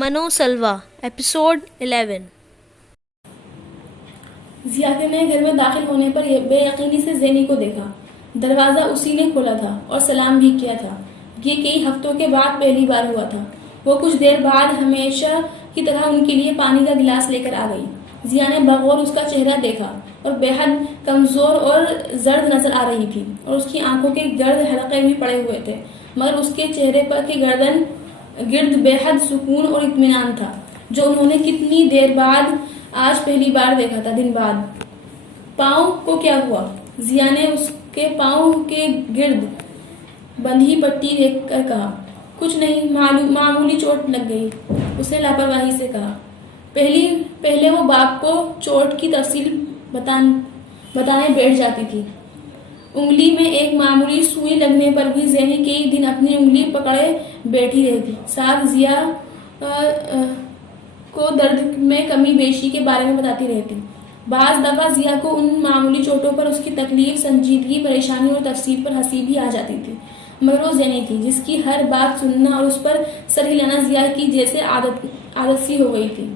منو سلوا ایپیسوڈ 11۔ ضیا نے گھر میں داخل ہونے پر بے یقینی سے زینی کو دیکھا۔ دروازہ اسی نے کھولا تھا اور سلام بھی کیا تھا۔ یہ کئی ہفتوں کے بعد پہلی بار ہوا تھا۔ وہ کچھ دیر بعد ہمیشہ کی طرح ان کے لیے پانی کا گلاس لے کر آ گئی۔ ضیا نے بغور اس کا چہرہ دیکھا اور بے حد کمزور اور زرد نظر آ رہی تھی، اور اس کی آنکھوں کے گرد حلقے بھی پڑے ہوئے تھے، مگر اس کے چہرے پر کے گردن گرد بے حد سکون اور اطمینان تھا، جو انہوں نے کتنی دیر بعد آج پہلی بار دیکھا تھا۔ دن بعد پاؤں کو کیا ہوا؟ ضیا نے اس کے پاؤں کے گرد بندھی پٹی دیکھ کر کہا۔ کچھ نہیں، معمولی چوٹ لگ گئی، اس نے لاپرواہی سے کہا۔ پہلے وہ باپ کو چوٹ کی تفصیل بتانے بیٹھ جاتی تھی۔ انگلی میں ایک معمولی سوئی لگنے پر بھی زینی کئی دن اپنی انگلی پکڑے بیٹھی رہتی، ساتھ ضیا کو درد میں کمی بیشی کے بارے میں بتاتی رہتی۔ بعض دفعہ ضیا کو ان معمولی چوٹوں پر اس کی تکلیف، سنجیدگی، پریشانی اور تفصیل پر ہنسی بھی آ جاتی تھی، مگر وہ زینی تھی جس کی ہر بات سننا اور اس پر سر ہلانا ضیا کی جیسے عادت سی ہو گئی تھی۔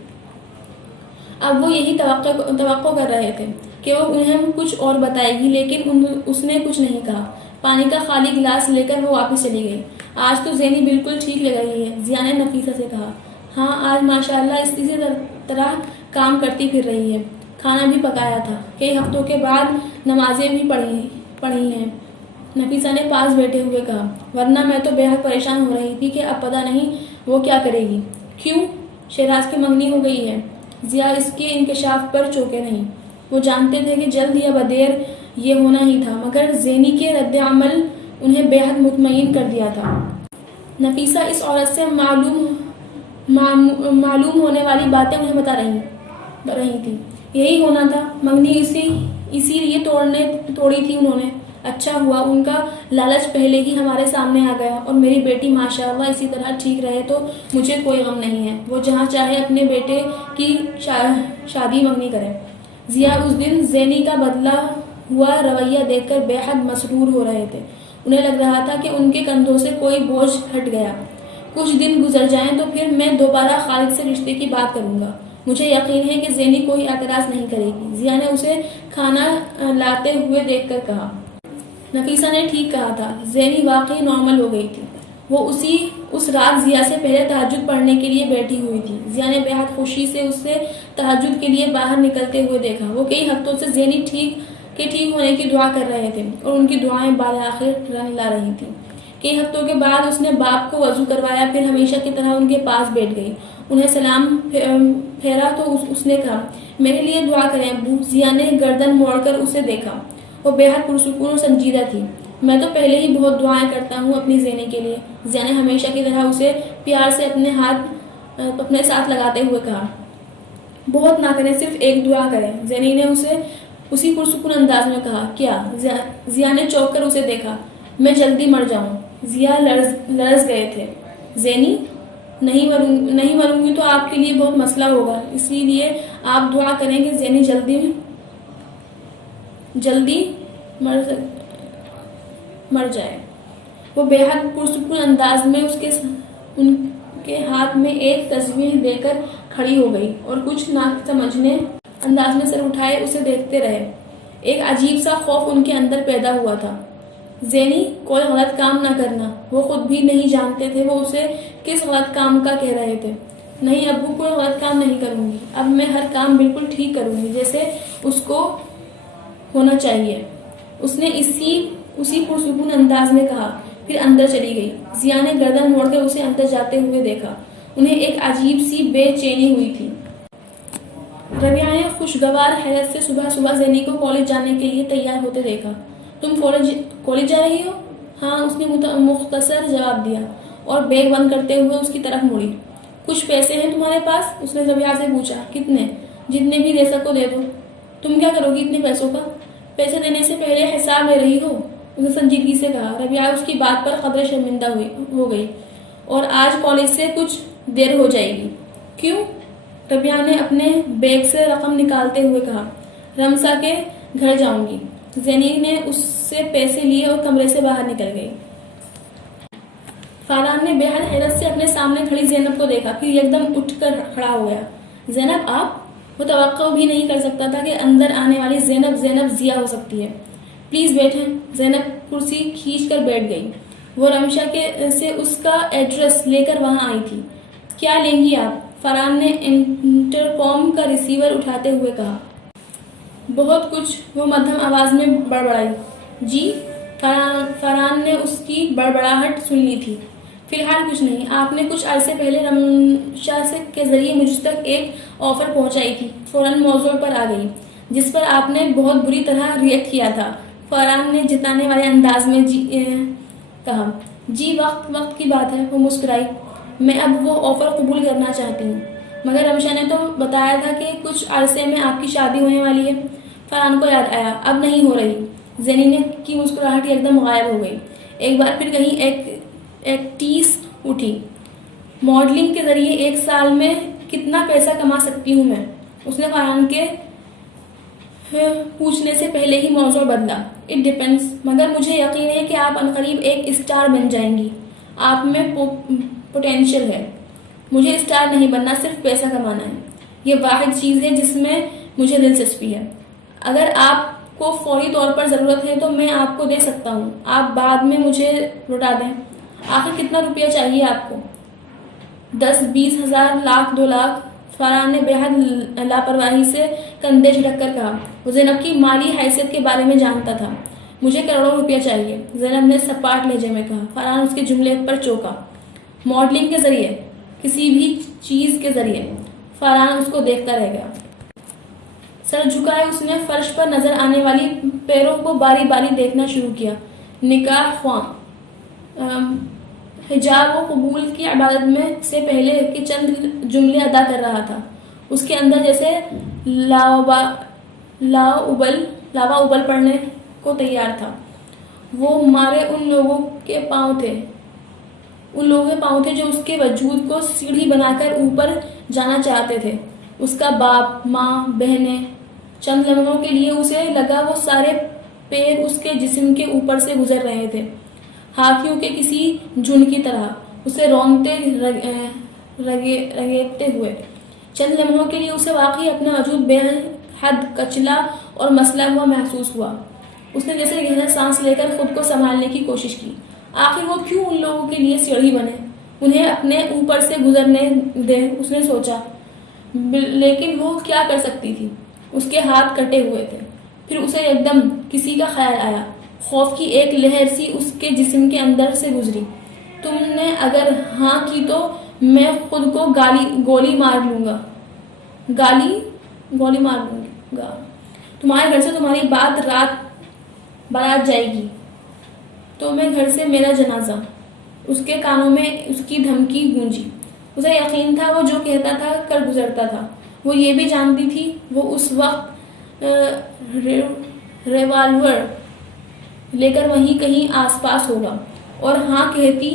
اب وہ یہی توقع کر رہے تھے کہ وہ انہیں کچھ اور بتائے گی، لیکن اس نے کچھ نہیں کہا۔ پانی کا خالی گلاس لے کر وہ واپس چلی گئی۔ آج تو زینی بالکل ٹھیک لگ رہی ہے، ضیا نے نفیسہ سے کہا۔ ہاں، آج ماشاءاللہ اسی طرح کام کرتی پھر رہی ہے۔ کھانا بھی پکایا تھا، کئی ہفتوں کے بعد نمازیں بھی پڑھی ہیں، نفیسہ نے پاس بیٹھے ہوئے کہا۔ ورنہ میں تو بے حد پریشان ہو رہی تھی کہ اب پتہ نہیں وہ کیا کرے گی۔ کیوں؟ شہراز کی منگنی ہو گئی ہے؟ ضیا اس کے انکشاف پر چونکے نہیں۔ وہ جانتے تھے کہ جلد یا بدیر یہ ہونا ہی تھا، مگر زینی کے رد عمل انہیں بے حد مطمئن کر دیا تھا۔ نفیسہ اس عورت سے معلوم ہونے والی باتیں انہیں بتا رہی تھی۔ یہی ہونا تھا، منگنی اسی لیے توڑی تھی انہوں نے۔ اچھا ہوا ان کا لالچ پہلے ہی ہمارے سامنے آ گیا، اور میری بیٹی ماشاءاللہ اسی طرح ٹھیک رہے تو مجھے کوئی غم نہیں ہے۔ وہ جہاں چاہے اپنے بیٹے کی شادی منگنی کرے۔ ضیا اس دن زینی کا بدلا ہوا رویہ دیکھ کر بے حد مسرور ہو رہے تھے۔ انہیں لگ رہا تھا کہ ان کے کندھوں سے کوئی بوجھ ہٹ گیا۔ کچھ دن گزر جائیں تو پھر میں دوبارہ خالد سے رشتے کی بات کروں گا۔ مجھے یقین ہے کہ زینی کوئی اعتراض نہیں کرے گی، ضیا نے اسے کھانا لاتے ہوئے دیکھ کر کہا۔ نفیسہ نے ٹھیک کہا تھا، زینی واقعی نارمل ہو گئی تھی۔ وہ اس رات ضیا سے پہلے تہجد پڑھنے کے لیے بیٹھی ہوئی تھی۔ ضیا نے بے حد خوشی سے اسے تہجد کے لیے باہر نکلتے ہوئے دیکھا۔ وہ کئی ہفتوں سے زینی ٹھیک ہونے کی دعا کر رہے تھے، اور ان کی دعائیں بالآخر رنگ لا رہی تھیں۔ کئی ہفتوں کے بعد اس نے باپ کو وضو کروایا، پھر ہمیشہ کی طرح ان کے پاس بیٹھ گئی۔ انہیں سلام پھیرا تو اس نے کہا، میرے لیے دعا کریں ابو۔ ضیا نے گردن موڑ کر اسے دیکھا۔ وہ بے حد پرسکون اور سنجیدہ تھی۔ میں تو پہلے ہی بہت دعائیں کرتا ہوں اپنی زینی کے لیے، ضیا نے ہمیشہ کی طرح اسے پیار سے اپنے ہاتھ اپنے ساتھ لگاتے ہوئے کہا۔ بہت نہ کریں، صرف ایک دعا کریں، زینی نے اسے اسی پرسکون انداز میں کہا۔ کیا؟ ضیا نے چونک کر اسے دیکھا۔ میں جلدی مر جاؤں۔ ضیا لرز گئے تھے۔ زینی، نہیں مروں گی تو آپ کے لیے بہت مسئلہ ہوگا، اسی لیے آپ دعا کریں کہ زینی جلدی مر جائے۔ وہ بے حد پرسکون انداز میں ان کے ہاتھ میں ایک تسبیح دے کر کھڑی ہو گئی، اور کچھ نہ سمجھنے انداز میں سر اٹھائے اسے دیکھتے رہے۔ ایک عجیب سا خوف ان کے اندر پیدا ہوا تھا۔ زینی، کوئی غلط کام نہ کرنا۔ وہ خود بھی نہیں جانتے تھے وہ اسے کس غلط کام کا کہہ رہے تھے۔ نہیں ابو، کوئی غلط کام نہیں کروں گی، اب میں ہر کام بالکل ٹھیک کروں گی جیسے اس کو ہونا چاہیے، اس نے اسی پرسکون انداز میں کہا، پھر اندر چلی گئی۔ ضیا نے گردن موڑ کر اسے اندر جاتے ہوئے دیکھا۔ انہیں ایک عجیب سی بے چینی ہوئی تھی۔ ربیہ نے خوشگوار حیرت سے صبح زینی کو کالج جانے کے لیے تیار ہوتے دیکھا۔ تم کالج جا رہی ہو؟ ہاں، اس نے مختصر جواب دیا، اور بیگ بند کرتے ہوئے اس کی طرف مڑی۔ کچھ پیسے ہیں تمہارے پاس؟ اس نے ربیہ سے پوچھا۔ کتنے؟ جتنے بھی دے سکو دے دو۔ تم کیا کرو گی اتنے پیسوں کا؟ پیسے دینے سے پہلے حساب لے رہی ہو، اس نے سنجیدگی سے کہا۔ ربیہ اس کی بات پر قدرے شرمندہ ہو گئی۔ اور آج کالج سے کچھ دیر ہو جائے گی۔ کیوں؟ ربیہ نے اپنے بیگ سے رقم نکالتے ہوئے کہا۔ رمسا کے گھر جاؤں گی۔ زینی نے اس سے پیسے لیے اور کمرے سے باہر نکل گئی۔ فاران نے بے حد حیرت سے اپنے سامنے کھڑی زینب کو دیکھا، پھر ایک دم اٹھ کر کھڑا ہو گیا۔ زینب آپ؟ وہ توقع بھی نہیں کر سکتا تھا کہ اندر آنے والی زینب ضیا ہو سکتی ہے۔ پلیز بیٹھیں۔ زینب کرسی کھینچ کر بیٹھ گئی۔ وہ رمشا سے اس کا ایڈریس لے کر وہاں آئی تھی۔ کیا لیں گی آپ؟ فرحان نے انٹرکام کا ریسیور اٹھاتے ہوئے کہا۔ بہت کچھ، وہ مدھم آواز میں بڑبڑائی۔ جی؟ فرحان نے اس کی بڑبڑاہٹ سن لی تھی۔ فی الحال کچھ نہیں۔ آپ نے کچھ عرصے پہلے رمشا کے ذریعے مجھ تک ایک آفر پہنچائی تھی۔ فوراً موضوع پر آ گئی، جس پر آپ نے بہت بری طرح ریئیکٹ کیا تھا۔ فرحان نے جتانے والے انداز میں کہا۔ جی وقت کی بات ہے۔ وہ مسکرائی۔ میں اب وہ آفر قبول کرنا چاہتی ہوں، مگر رمشا نے تو بتایا تھا کہ کچھ عرصے میں آپ کی شادی ہونے والی ہے۔ فرحان کو یاد آیا، اب نہیں ہو رہی۔ زینب کی مسکراہٹ ایک دم غائب ہو گئی۔ ایک بار پھر کہیں ایک ٹیس اٹھی۔ ماڈلنگ کے ذریعے 1 سال میں کتنا پیسہ کما سکتی ہوں میں؟ اس نے فرحان کے پوچھنے سے پہلے ہی موضوع بدلا۔ اٹ ڈیپینڈس، مگر مجھے یقین ہے کہ آپ عنقریب ایک اسٹار بن جائیں گی۔ آپ میں پوٹینشل ہے۔ مجھے اسٹار نہیں بننا، صرف پیسہ کمانا ہے۔ یہ واحد چیز ہے جس میں مجھے دلچسپی ہے۔ اگر آپ کو فوری طور پر ضرورت ہے تو میں آپ کو دے سکتا ہوں، آپ بعد میں مجھے لوٹا دیں۔ آخر کتنا روپیہ چاہیے آپ کو؟ 10 20 ہزار، لاکھ، 2 لاکھ؟ فرحان نے بے حد لاپرواہی سے کندھے جھٹک کر کہا۔ وہ زینب کی مالی حیثیت کے بارے میں جانتا تھا۔ مجھے کروڑوں روپیہ چاہیے، زینب نے سپاٹ لہجے میں کہا۔ فرحان اس کے جملے پر چونکا۔ ماڈلنگ کے ذریعے؟ کسی بھی چیز کے ذریعے؟ فرحان اس کو دیکھتا رہ گیا۔ سر جھکائے اس نے فرش پر نظر آنے والی پیروں کو باری باری دیکھنا شروع کیا۔ نکاح خواہ حجاب و قبول کی عبادت میں سے پہلے کے چند جملے ادا کر رہا تھا۔ اس کے اندر جیسے لاوا ابل پڑنے کو تیار تھا۔ وہ مارے ان لوگوں کے پاؤں تھے جو اس کے وجود کو سیڑھی بنا کر اوپر جانا چاہتے تھے۔ اس کا باپ، ماں، بہنیں۔ چند لمحوں کے لیے اسے لگا وہ سارے پیر اس کے جسم کے اوپر سے گزر رہے تھے، ہاتھیوں کے کسی جھنڈ کی طرح، اسے رونتے رگیٹتے ہوئے۔ چند لمحوں کے لیے اسے واقعی اپنا وجود بے حد کچلا اور مسئلہ ہوا محسوس ہوا۔ اس نے جیسے گہرا سانس لے کر خود کو سنبھالنے کی کوشش کی۔ آخر وہ کیوں ان لوگوں کے لیے سیڑھی بنے؟ انہیں اپنے اوپر سے گزرنے دے، اس نے سوچا۔ لیکن وہ کیا کر سکتی تھی؟ اس کے ہاتھ کٹے ہوئے تھے۔ پھر اسے ایک دم کسی کا خیال آیا۔ خوف کی ایک لہر سی اس کے جسم کے اندر سے گزری۔ تم نے اگر ہاں کی تو میں خود کو گولی مار لوں گا۔ تمہارے گھر سے تمہاری بارات جائے گی تو میں گھر سے میرا جنازہ۔ اس کے کانوں میں اس کی دھمکی گونجی۔ اسے یقین تھا وہ جو کہتا تھا کر گزرتا تھا۔ وہ یہ بھی جانتی تھی وہ اس وقت ریوالور لے کر وہیں کہیں آس پاس ہوگا، اور ہاں کہتی،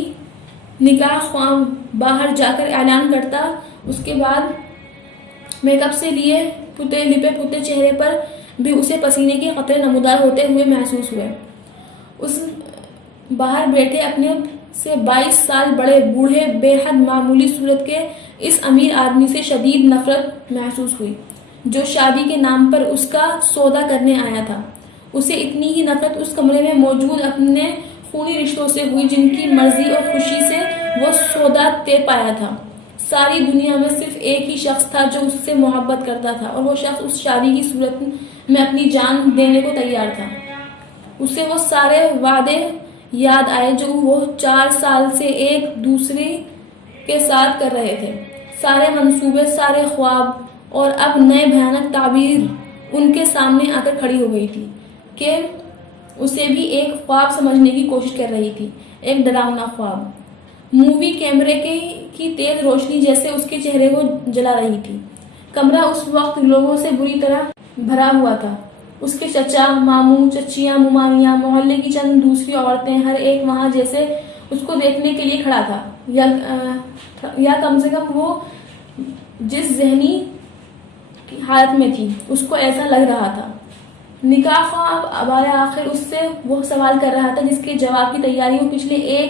نکاح خواہ باہر جا کر اعلان کرتا۔ اس کے بعد میک اپ سے لپے پھوتے چہرے پر بھی اسے پسینے کے قطرے نمودار ہوتے ہوئے محسوس ہوئے۔ اس باہر بیٹھے اپنے سے 22 سال بڑے بوڑھے بے حد معمولی صورت کے اس امیر آدمی سے شدید نفرت محسوس ہوئی، جو شادی کے نام پر اس کا سودا کرنے آیا تھا۔ اسے اتنی ہی نفرت اس کمرے میں موجود اپنے خونی رشتوں سے ہوئی جن کی مرضی اور خوشی سے وہ سودا طے پایا تھا۔ ساری دنیا میں صرف ایک ہی شخص تھا جو اس سے محبت کرتا تھا، اور وہ شخص اس شادی کی صورت میں اپنی جان دینے کو تیار تھا۔ اسے وہ سارے وعدے یاد آئے جو وہ 4 سال سے ایک دوسرے کے ساتھ کر رہے تھے، سارے منصوبے، سارے خواب، اور اب نئے بھیانک تعبیر ان کے سامنے آ کر کھڑی ہو گئی تھی کہ اسے بھی ایک خواب سمجھنے کی کوشش کر رہی تھی، ایک ڈراؤنا خواب۔ مووی کیمرے کی تیز روشنی جیسے اس کے چہرے کو جلا رہی تھی۔ کمرہ اس وقت لوگوں سے بری طرح بھرا ہوا تھا۔ اس کے چچا، ماموں، چچیاں، ممانیاں، محلے کی چند دوسری عورتیں، ہر ایک وہاں جیسے اس کو دیکھنے کے لیے کھڑا تھا، یا کم سے کم وہ جس ذہنی حالت میں تھی اس کو ایسا لگ رہا تھا۔ نکاح خواہ اب آخر اس سے وہ سوال کر رہا تھا جس کے جواب کی تیاری وہ پچھلے 1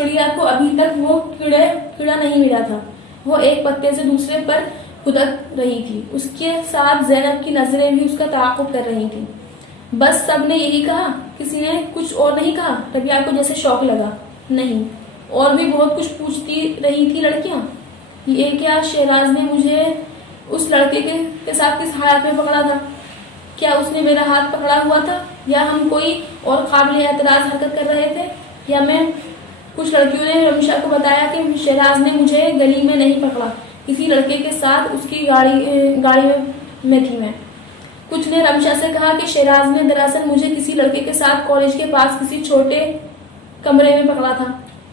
چڑیا کو ابھی تک وہ کیڑا نہیں ملا تھا، وہ ایک پتے سے دوسرے پر کودک رہی تھی، اس کے ساتھ زینب کی نظریں بھی اس کا تعاقب کر رہی تھیں۔ بس سب نے یہی کہا؟ کسی نے کچھ اور نہیں کہا؟ ربیعہ کو جیسے شوق لگا۔ نہیں، اور بھی بہت کچھ پوچھتی رہی تھی لڑکیاں۔ یہ کیا شہراز نے مجھے اس لڑکے کے ساتھ کس حالت میں پکڑا تھا؟ کیا اس نے میرا ہاتھ پکڑا ہوا تھا، یا ہم کوئی اور قابل اعتراض حرکت کر رہے تھے، یا میں؟ کچھ لڑکیوں نے رمشا کو بتایا کہ شہراز نے مجھے گلی میں نہیں پکڑا، کسی لڑکے کے ساتھ اس کی گاڑی میں تھی میں۔ کچھ نے رمشا سے کہا کہ شہراز نے دراصل مجھے کسی لڑکے کے ساتھ کالج کے پاس کسی چھوٹے کمرے میں پکڑا تھا،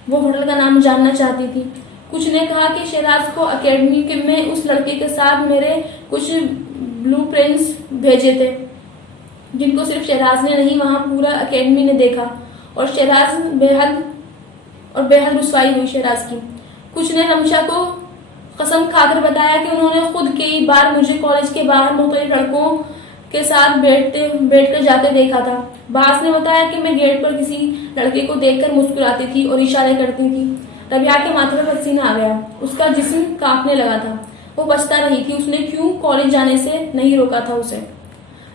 وہ ہوٹل کا نام جاننا چاہتی تھی۔ کچھ نے کہا کہ شہراز کو اکیڈمی میں اس لڑکے کے ساتھ میرے کچھ بلو پرنٹس بھیجے تھے، جن کو صرف شہراز نے نہیں، وہاں پورا اکیڈمی نے دیکھا، اور بے حد رسوائی ہوئی شہراز کی۔ کچھ نے رمشا کو قسم کھا کر بتایا کہ انہوں نے خود کئی بار مجھے کالج کے باہر مختلف لڑکوں کے ساتھ بیٹھ کر جاتے دیکھا تھا۔ بعض نے بتایا کہ میں گیٹ پر کسی لڑکے کو دیکھ کر مسکراتی تھی اور اشارے کرتی تھی۔ ربیعہ کے ماتھے پر پسینہ آ گیا، اس کا جسم کانپنے لگا تھا۔ وہ پچھتا رہی تھی اس نے کیوں کالج جانے سے نہیں روکا تھا اسے۔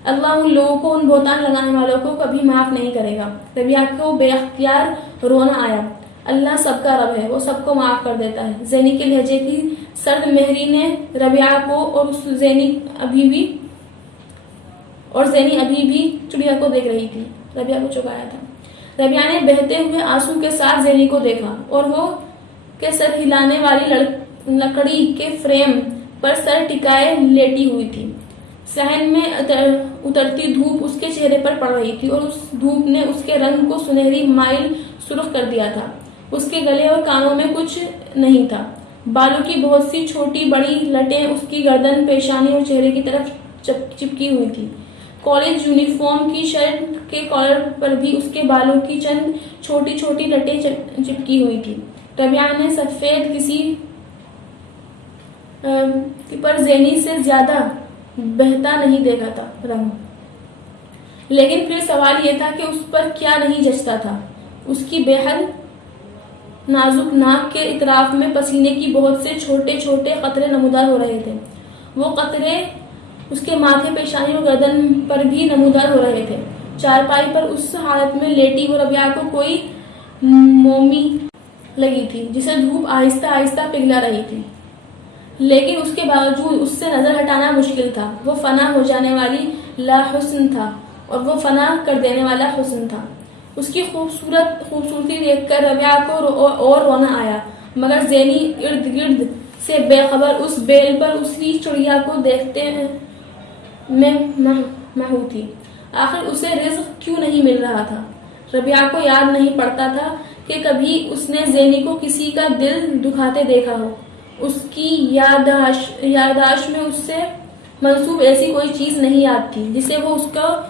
اللہ ان لوگوں کو، ان بہتان لگانے والوں کو کبھی معاف نہیں کرے گا۔ ربیعہ کو بے اختیار رونا آیا۔ اللہ سب کا رب ہے، وہ سب کو معاف کر دیتا ہے۔ زینی کے لہجے کی سرد مہری نے ربیعہ کو اور زینی ابھی بھی چڑیا کو دیکھ رہی تھی، ربیعہ کو چکایا تھا۔ ربیعہ نے بہتے ہوئے آنسو کے ساتھ زینی کو دیکھا، اور وہ کے سر ہلانے والی لکڑی کے فریم پر سر ٹکائے لیٹی ہوئی تھی۔ صحن میں اترتی دھوپ اس کے چہرے پر پڑ رہی تھی، اور اس دھوپ نے اس کے رنگ کو سنہری مائل سرخ کر دیا تھا۔ اس کے گلے اور کانوں میں کچھ نہیں تھا۔ بالوں کی بہت سی چھوٹی بڑی لٹیں اس کی گردن، پیشانی اور چہرے کی طرف چپکی ہوئی تھی۔ کالج یونیفارم کی شرٹ کے کالر پر بھی اس کے بالوں کی چند چھوٹی چھوٹی لٹیں چپکی ہوئی تھی۔ ربیعہ نے سفید کسی پر زینی سے زیادہ بہتا نہیں دیکھا تھا رنگ، لیکن پھر سوال یہ تھا کہ اس پر کیا نہیں جچتا تھا۔ اس کی بے حد نازک ناک کے اطراف میں پسینے کی بہت سے چھوٹے چھوٹے قطرے نمودار ہو رہے تھے۔ وہ قطرے اس کے ماتھے، پیشانی اور گردن پر بھی نمودار ہو رہے تھے۔ چارپائی پر اس حالت میں لیٹی وہ ربیعہ کو کوئی مومی لگی تھی جسے دھوپ آہستہ آہستہ پگھلا رہی تھی، لیکن اس کے باوجود اس سے نظر ہٹانا مشکل تھا۔ وہ فنا ہو جانے والی لا حسن تھا، اور وہ فنا کر دینے والا حسن تھا۔ اس کی خوبصورتی دیکھ کر ربیعہ کو اور رونا آیا، مگر زینی ارد گرد سے بے خبر اس بیل پر اسی چڑیا کو دیکھتے میں محو تھی۔ آخر اسے رزق کیوں نہیں مل رہا تھا؟ ربیعہ کو یاد نہیں پڑتا تھا کہ کبھی اس نے زینی کو کسی کا دل دکھاتے دیکھا ہو۔ اس کی یادداشت میں اس سے منسوب ایسی کوئی چیز نہیں یاد تھی جسے وہ اس کا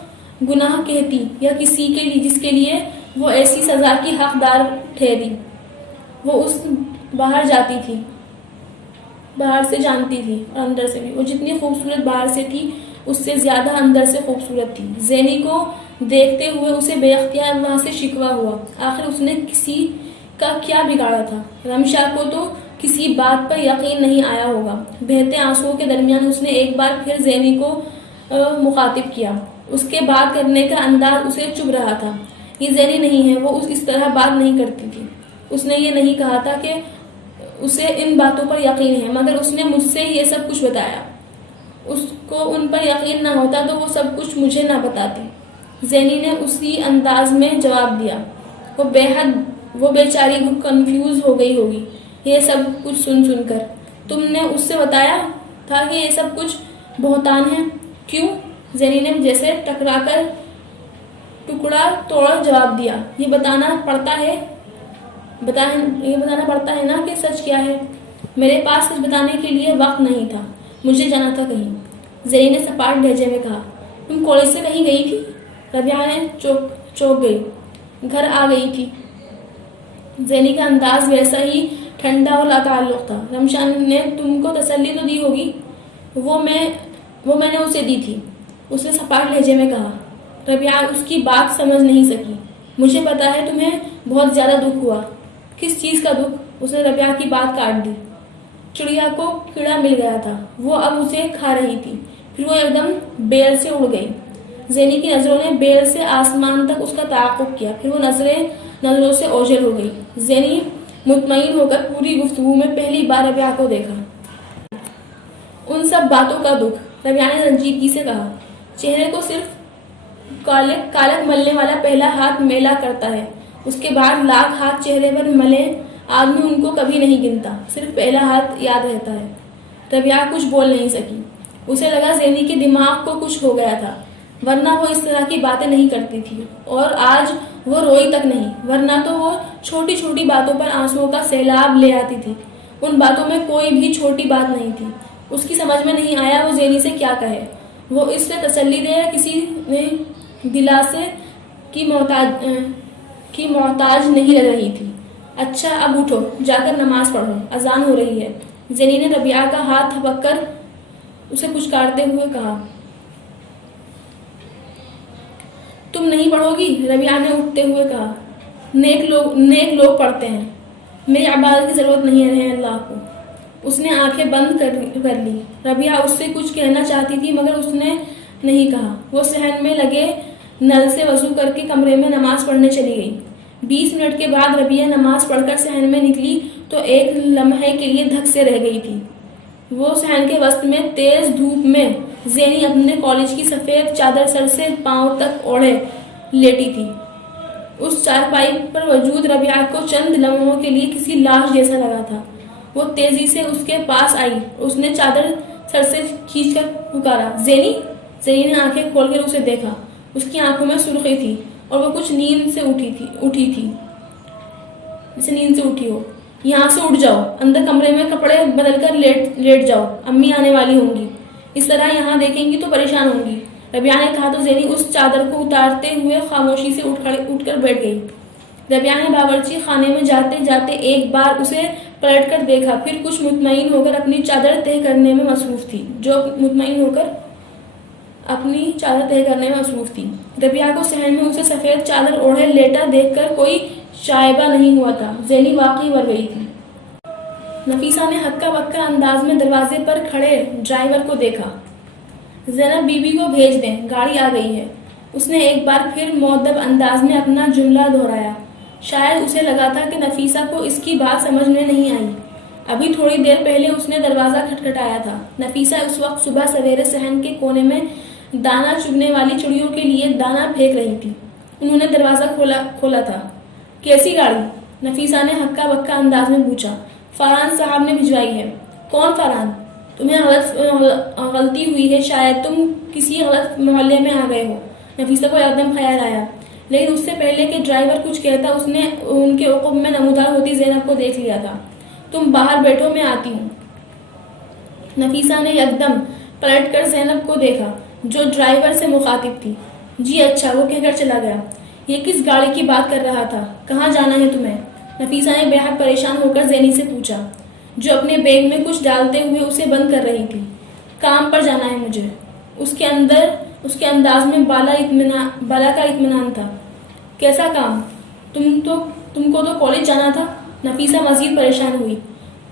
گناہ کہتی، یا کسی کے لیے جس کے لیے وہ ایسی سزا کی حقدار ٹھہری۔ وہ اس باہر جاتی تھی، باہر سے جانتی تھی، اور اندر سے بھی۔ وہ جتنی خوبصورت باہر سے تھی، اس سے زیادہ اندر سے خوبصورت تھی۔ زینی کو دیکھتے ہوئے اسے بے اختیار وہاں سے شکوہ ہوا۔ آخر اس نے کسی کا کیا بگاڑا تھا؟ رمشا کو تو کسی بات پر یقین نہیں آیا ہوگا۔ بہتے آنسوؤں کے درمیان اس نے ایک بار پھر زینی کو مخاطب کیا۔ اس کے بات کرنے کا انداز اسے چبھ رہا تھا۔ یہ زینی نہیں ہے، وہ اس طرح بات نہیں کرتی تھی۔ اس نے یہ نہیں کہا تھا کہ اسے ان باتوں پر یقین ہے، مگر اس نے مجھ سے یہ سب کچھ بتایا۔ اس کو ان پر یقین نہ ہوتا تو وہ سب کچھ مجھے نہ بتاتی۔ زینی نے اسی انداز میں جواب دیا۔ وہ بیچاری کنفیوز ہو گئی ہوگی یہ سب کچھ سن کر۔ تم نے اس سے بتایا تھا کہ یہ سب کچھ بہتان ہے؟ کیوں؟ زینی نے جیسے ٹکرا کر ٹکڑا توڑ جواب دیا۔ یہ بتانا پڑتا ہے نا کہ سچ کیا ہے۔ میرے پاس سچ بتانے کے لیے وقت نہیں تھا، مجھے جانا تھا کہیں۔ زینی نے سپاٹ لہجے میں کہا۔ تم کالج سے کہیں گئی تھی؟ ربیعہ نے چوک گئی۔ گھر آ گئی تھی۔ زینی کا انداز ویسا ہی ٹھنڈا اور لاتعلق تھا۔ رمشا نے تم کو تسلی تو دی ہوگی؟ وہ میں نے اسے دی تھی، اس نے سپاٹ لہجے میں کہا۔ ربیعہ اس کی بات سمجھ نہیں سکی۔ مجھے پتا ہے تمہیں بہت زیادہ دکھ ہوا، کس چیز کا دکھ؟ اس نے ربیہ کی بات کاٹ دی. چڑیا کو کیڑا مل گیا تھا، وہ اب اسے کھا رہی تھی. پھر وہ ایک دم بیل سے اڑ گئی. زینی کی نظروں نے بیل سے آسمان تک اس کا تعاقب کیا. پھر وہ نظروں سے اوجھل ہو گئی. زینی مطمئن ہو کر پوری گفتگو میں پہلی بار ربیہ کو دیکھا. ان سب باتوں کا دکھ، ربیہ نے رنجیدگی سے کہا. چہرے کو صرف کالک ملنے والا پہلا ہاتھ میلا کرتا ہے، اس کے بعد لاکھ ہاتھ چہرے پر ملے آدمی ان کو کبھی نہیں گنتا، صرف پہلا ہاتھ یاد رہتا ہے. ربیہ کچھ بول نہیں سکی. اسے لگا زینی کے دماغ کو کچھ ہو گیا تھا، ورنہ وہ اس طرح کی باتیں نہیں کرتی تھی. اور آج وہ روئی تک نہیں، ورنہ تو وہ چھوٹی چھوٹی باتوں پر آنسوؤں کا سیلاب لے آتی تھی. ان باتوں میں کوئی بھی چھوٹی بات نہیں تھی. اس کی سمجھ میں نہیں آیا وہ زینی سے کیا کہے. وہ اس سے تسلی دے یا کسی نے دلاسے کی محتاج نہیں لگ رہی تھی. اچھا اب اٹھو، جا کر نماز پڑھو، اذان ہو رہی ہے. زینی نے ربیہ کا ہاتھ تھپک کر اسے پچکارتے ہوئے کہا. تم نہیں پڑھو گی؟ ربیہ نے اٹھتے ہوئے کہا. نیک لوگ پڑھتے ہیں، میری عبادت کی ضرورت نہیں ہے اللہ کو. اس نے آنکھیں بند کر لی. ربیہ اس سے کچھ کہنا چاہتی تھی مگر اس نے نہیں کہا. وہ صحن میں لگے نل سے وضو کر کے کمرے میں نماز پڑھنے چلی گئی. 20 منٹ کے بعد ربیہ نماز پڑھ کر صحن میں نکلی تو ایک لمحے کے لیے دھک سے رہ گئی تھی. وہ صحن کے وسط میں تیز دھوپ میں زینی اپنے کالج کی سفید چادر سر سے پاؤں تک اوڑھے لیٹی تھی. اس چارپائی پر موجود ربیہ کو چند لمحوں کے لیے کسی لاش جیسا لگا تھا. وہ تیزی سے اس کے پاس آئی. اس نے چادر سر سے کھینچ کر پکارا. زینی. زینی نے آنکھیں کھول کر اسے دیکھا. اس کی آنکھوں میں سرخی تھی اور وہ کچھ نیند سے اٹھی تھی جیسے نیند سے اٹھی ہو. یہاں سے اٹھ جاؤ، اندر کمرے میں کپڑے بدل کر لیٹ جاؤ، امی آنے والی ہوں گی. اس طرح یہاں دیکھیں گی تو پریشان ہوں گی. ربیہ نے کہا تو زینی اس چادر کو اتارتے ہوئے خاموشی سے اٹھ کر بیٹھ گئی. ربیہ نے باورچی خانے میں جاتے جاتے ایک بار اسے پلٹ کر دیکھا، پھر کچھ مطمئن ہو کر اپنی چادر تہہ کرنے میں مصروف تھی. ربیہ کو صحن میں اسے سفید چادر اوڑھے لیٹا دیکھ کر کوئی شائبہ نہیں ہوا تھا. زینی واقعی مر گئی تھی. نفیسہ نے ہکا بکا انداز میں دروازے پر کھڑے ڈرائیور کو دیکھا. زینب بی بی کو بھیج دیں، گاڑی آ گئی ہے. اس نے ایک بار پھر مؤدب انداز میں اپنا جملہ دہرایا. شاید اسے لگا تھا کہ نفیسہ کو اس کی بات سمجھ میں نہیں آئی. ابھی تھوڑی دیر پہلے اس نے دروازہ کھٹکھٹایا تھا. نفیسہ اس وقت صبح سویرے صحن کے کونے میں دانا چگنے والی چڑیوں کے لیے دانا پھینک رہی تھی. انہوں نے دروازہ کھولا تھا. کیسی گاڑی؟ نفیسہ نے ہکا بکا انداز میں پوچھا. فاران صاحب نے بھجوائی ہے. کون فاران؟ تمہیں غلطی ہوئی ہے، شاید تم کسی غلط محلے میں آ گئے ہو. نفیسہ کو ایک دم خیال آیا، لیکن اس سے پہلے کہ ڈرائیور کچھ کہتا اس نے ان کے عقب میں نمودار ہوتی زینب کو دیکھ لیا تھا. تم باہر بیٹھو، میں آتی ہوں. نفیسہ نے یک دم پلٹ کر زینب کو دیکھا جو ڈرائیور سے مخاطب تھی. جی اچھا، وہ کہہ کر چلا گیا. یہ کس گاڑی کی بات کر رہا تھا؟ کہاں جانا ہے تمہیں؟ نفیسہ نے بے حد پریشان ہو کر زینی سے پوچھا جو اپنے بیگ میں کچھ ڈالتے ہوئے اسے بند کر رہی تھی. کام پر جانا ہے مجھے. اس کے انداز میں بالا کا اطمینان تھا. کیسا کام؟ تم کو تو کالج جانا تھا. نفیسہ مزید پریشان ہوئی.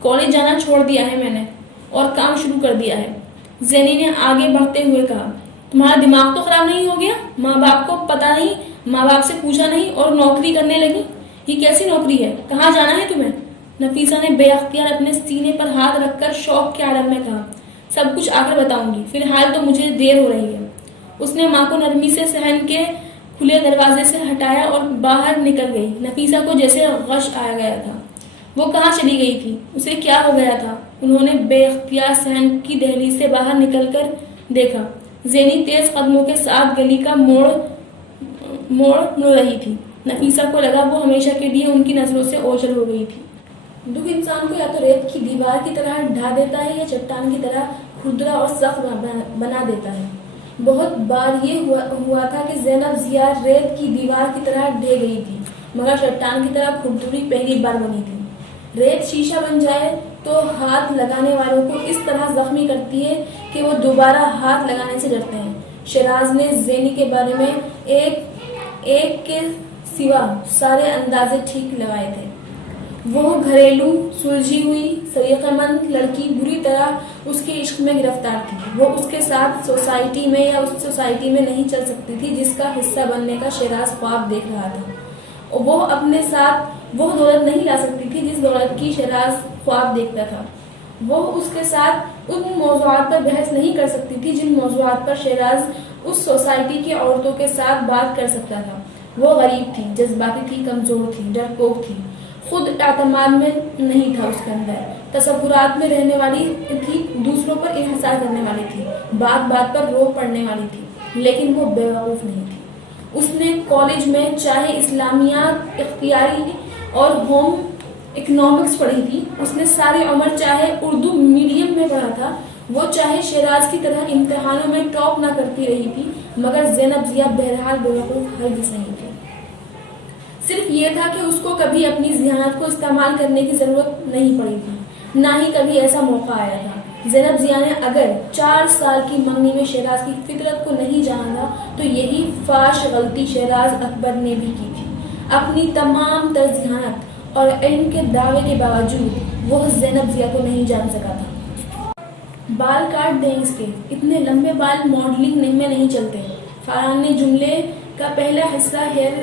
کالج جانا چھوڑ دیا ہے میں نے اور کام شروع کر دیا ہے. زینی نے آگے بڑھتے ہوئے کہا. تمہارا دماغ تو خراب نہیں ہو گیا؟ ماں باپ کو پتا نہیں، ماں باپ سے پوچھا نہیں اور نوکری کرنے لگی. یہ کیسی نوکری ہے؟ کہاں جانا ہے تمہیں؟ نفیسہ نے بے اختیار اپنے سینے پر ہاتھ رکھ کر شوق کے عالم میں کہا. سب کچھ آ کر بتاؤں گی، فی الحال تو مجھے دیر ہو رہی ہے. اس نے ماں کو نرمی سے صحن کے کھلے دروازے سے ہٹایا اور باہر نکل گئی. نفیسہ کو جیسے غش آ گیا تھا. وہ کہاں چلی گئی تھی؟ اسے کیا ہو گیا تھا؟ انہوں نے بے اختیار صحن کی دہلیز سے باہر نکل کر دیکھا. زینی تیز قدموں کے ساتھ گلی کا موڑ مڑ رہی تھی. نفیسہ کو لگا وہ ہمیشہ کے لیے ان کی نظروں سے اوجھل ہو گئی تھی. دکھ انسان کو یا تو ریت کی دیوار کی طرح ڈھا دیتا ہے یا چٹان کی طرح کھردرا اور سخت بنا دیتا ہے. بہت بار یہ ہوا تھا کہ زینب ضیا ریت کی دیوار کی طرح ڈھہ گئی تھی مگر چٹان کی طرح کھردری پہلی بار بنی تھی. ریت شیشہ بن جائے تو ہاتھ لگانے والوں کو اس طرح زخمی کرتی ہے کہ وہ دوبارہ ہاتھ لگانے سے ڈرتے ہیں. شیراز نے زینی کے بارے میں ایک کے سوا سارے اندازے ٹھیک لگائے تھے. وہ گھریلو سلجھی ہوئی سلیقہ مند لڑکی بری طرح اس کے عشق میں گرفتار تھی. وہ اس کے ساتھ سوسائٹی میں یا اس سوسائٹی میں نہیں چل سکتی تھی جس کا حصہ بننے کا شیراز خواب دیکھ رہا تھا. وہ اپنے ساتھ وہ دولت نہیں لا سکتی تھی جس دولت کی شیراز خواب دیکھتا تھا. وہ اس کے ساتھ ان موضوعات پر بحث نہیں کر سکتی تھی جن موضوعات پر شیراز اس سوسائٹی کی عورتوں کے ساتھ بات کر سکتا تھا. وہ غریب تھی، جذباتی تھی، کمزور تھی، ڈرپوک تھی، خود اعتماد میں نہیں تھا اس کے اندر، تصورات میں رہنے والی تھی، دوسروں پر انحصار کرنے والی تھی، بات بات پر رو پڑنے والی تھی، لیکن وہ بیوقوف نہیں تھی. اس نے کالج میں چاہے اسلامیات، اختیاری اور ہوم اکنامکس پڑھی تھی. اس نے ساری عمر چاہے اردو میڈیم میں پڑھا تھا. وہ چاہے شیراز کی طرح امتحانوں میں ٹاپ نہ کرتی رہی تھی، مگر زینب ضیا بہرحال بیوقوف ہرگز نہیں تھی. صرف یہ تھا کہ اس کو کبھی اپنی ذہانت کو استعمال کرنے کی ضرورت نہیں پڑی تھی، نہ ہی کبھی ایسا موقع آیا تھا. زینب ضیا نے اگر 4 سال کی منگنی میں شیراز کی فطرت کو نہیں جانا تو یہی فاش غلطی شیراز اکبر نے بھی کی تھی. اپنی تمام تر ذہانت اور علم کے دعوے کے باوجود وہ زینب ضیا کو نہیں جان سکا تھا. بال کاٹ دیں اس کے، اتنے لمبے بال ماڈلنگ میں نہیں چلتے. فارہان نے جملے کا پہلا حصہ ہیئر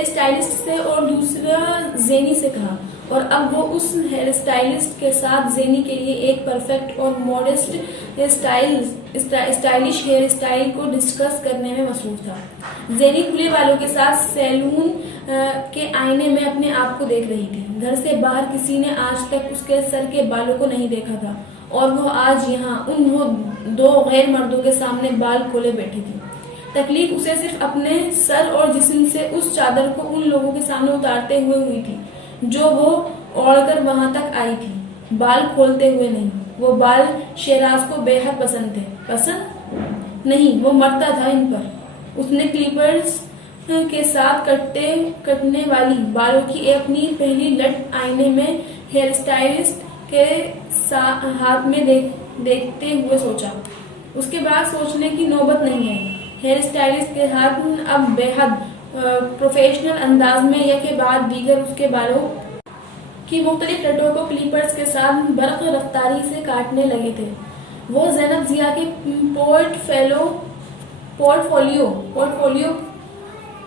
اسٹائلسٹ سے اور دوسرا زینی سے کہا، اور اب وہ اس ہیئر اسٹائلسٹ کے ساتھ زینی کے لیے ایک پرفیکٹ اور ماڈسٹ اسٹائلش ہیئر اسٹائل کو ڈسکس کرنے میں مصروف تھا. زینی کھلے بالوں کے ساتھ سیلون کے آئینے میں اپنے آپ کو دیکھ رہی تھی. گھر سے باہر کسی نے آج تک اس کے سر کے بالوں کو نہیں دیکھا تھا، اور وہ آج یہاں وہ 2 غیر مردوں کے سامنے بال کھولے بیٹھی تھی. تکلیف اسے صرف اپنے سر اور جسم سے اس چادر کو ان لوگوں کے سامنے اتارتے ہوئے ہوئی تھی جو وہ اوڑھ کر وہاں تک آئی تھی، بال کھولتے ہوئے نہیں. وہ بال شیراز کو بے حد پسند تھے. پسند نہیں، وہ مرتا تھا ان پر. اس نے کلیپرز کے ساتھ کٹنے والی بالوں کی اپنی پہلی لٹ آئینے میں ہیئر اسٹائلسٹ کے ہاتھ میں دیکھتے ہوئے سوچا. اس کے بعد سوچنے کی نوبت نہیں ہے. ہیئر اسٹائلسٹ کے ہاتھ اب بے حد پروفیشنل انداز میں یکے بعد دیگر اس کے بالوں کی مختلف لٹوں کو کلیپرز کے ساتھ برق رفتاری سے کاٹنے لگے تھے. وہ زینب ضیا کے پورٹ فولیو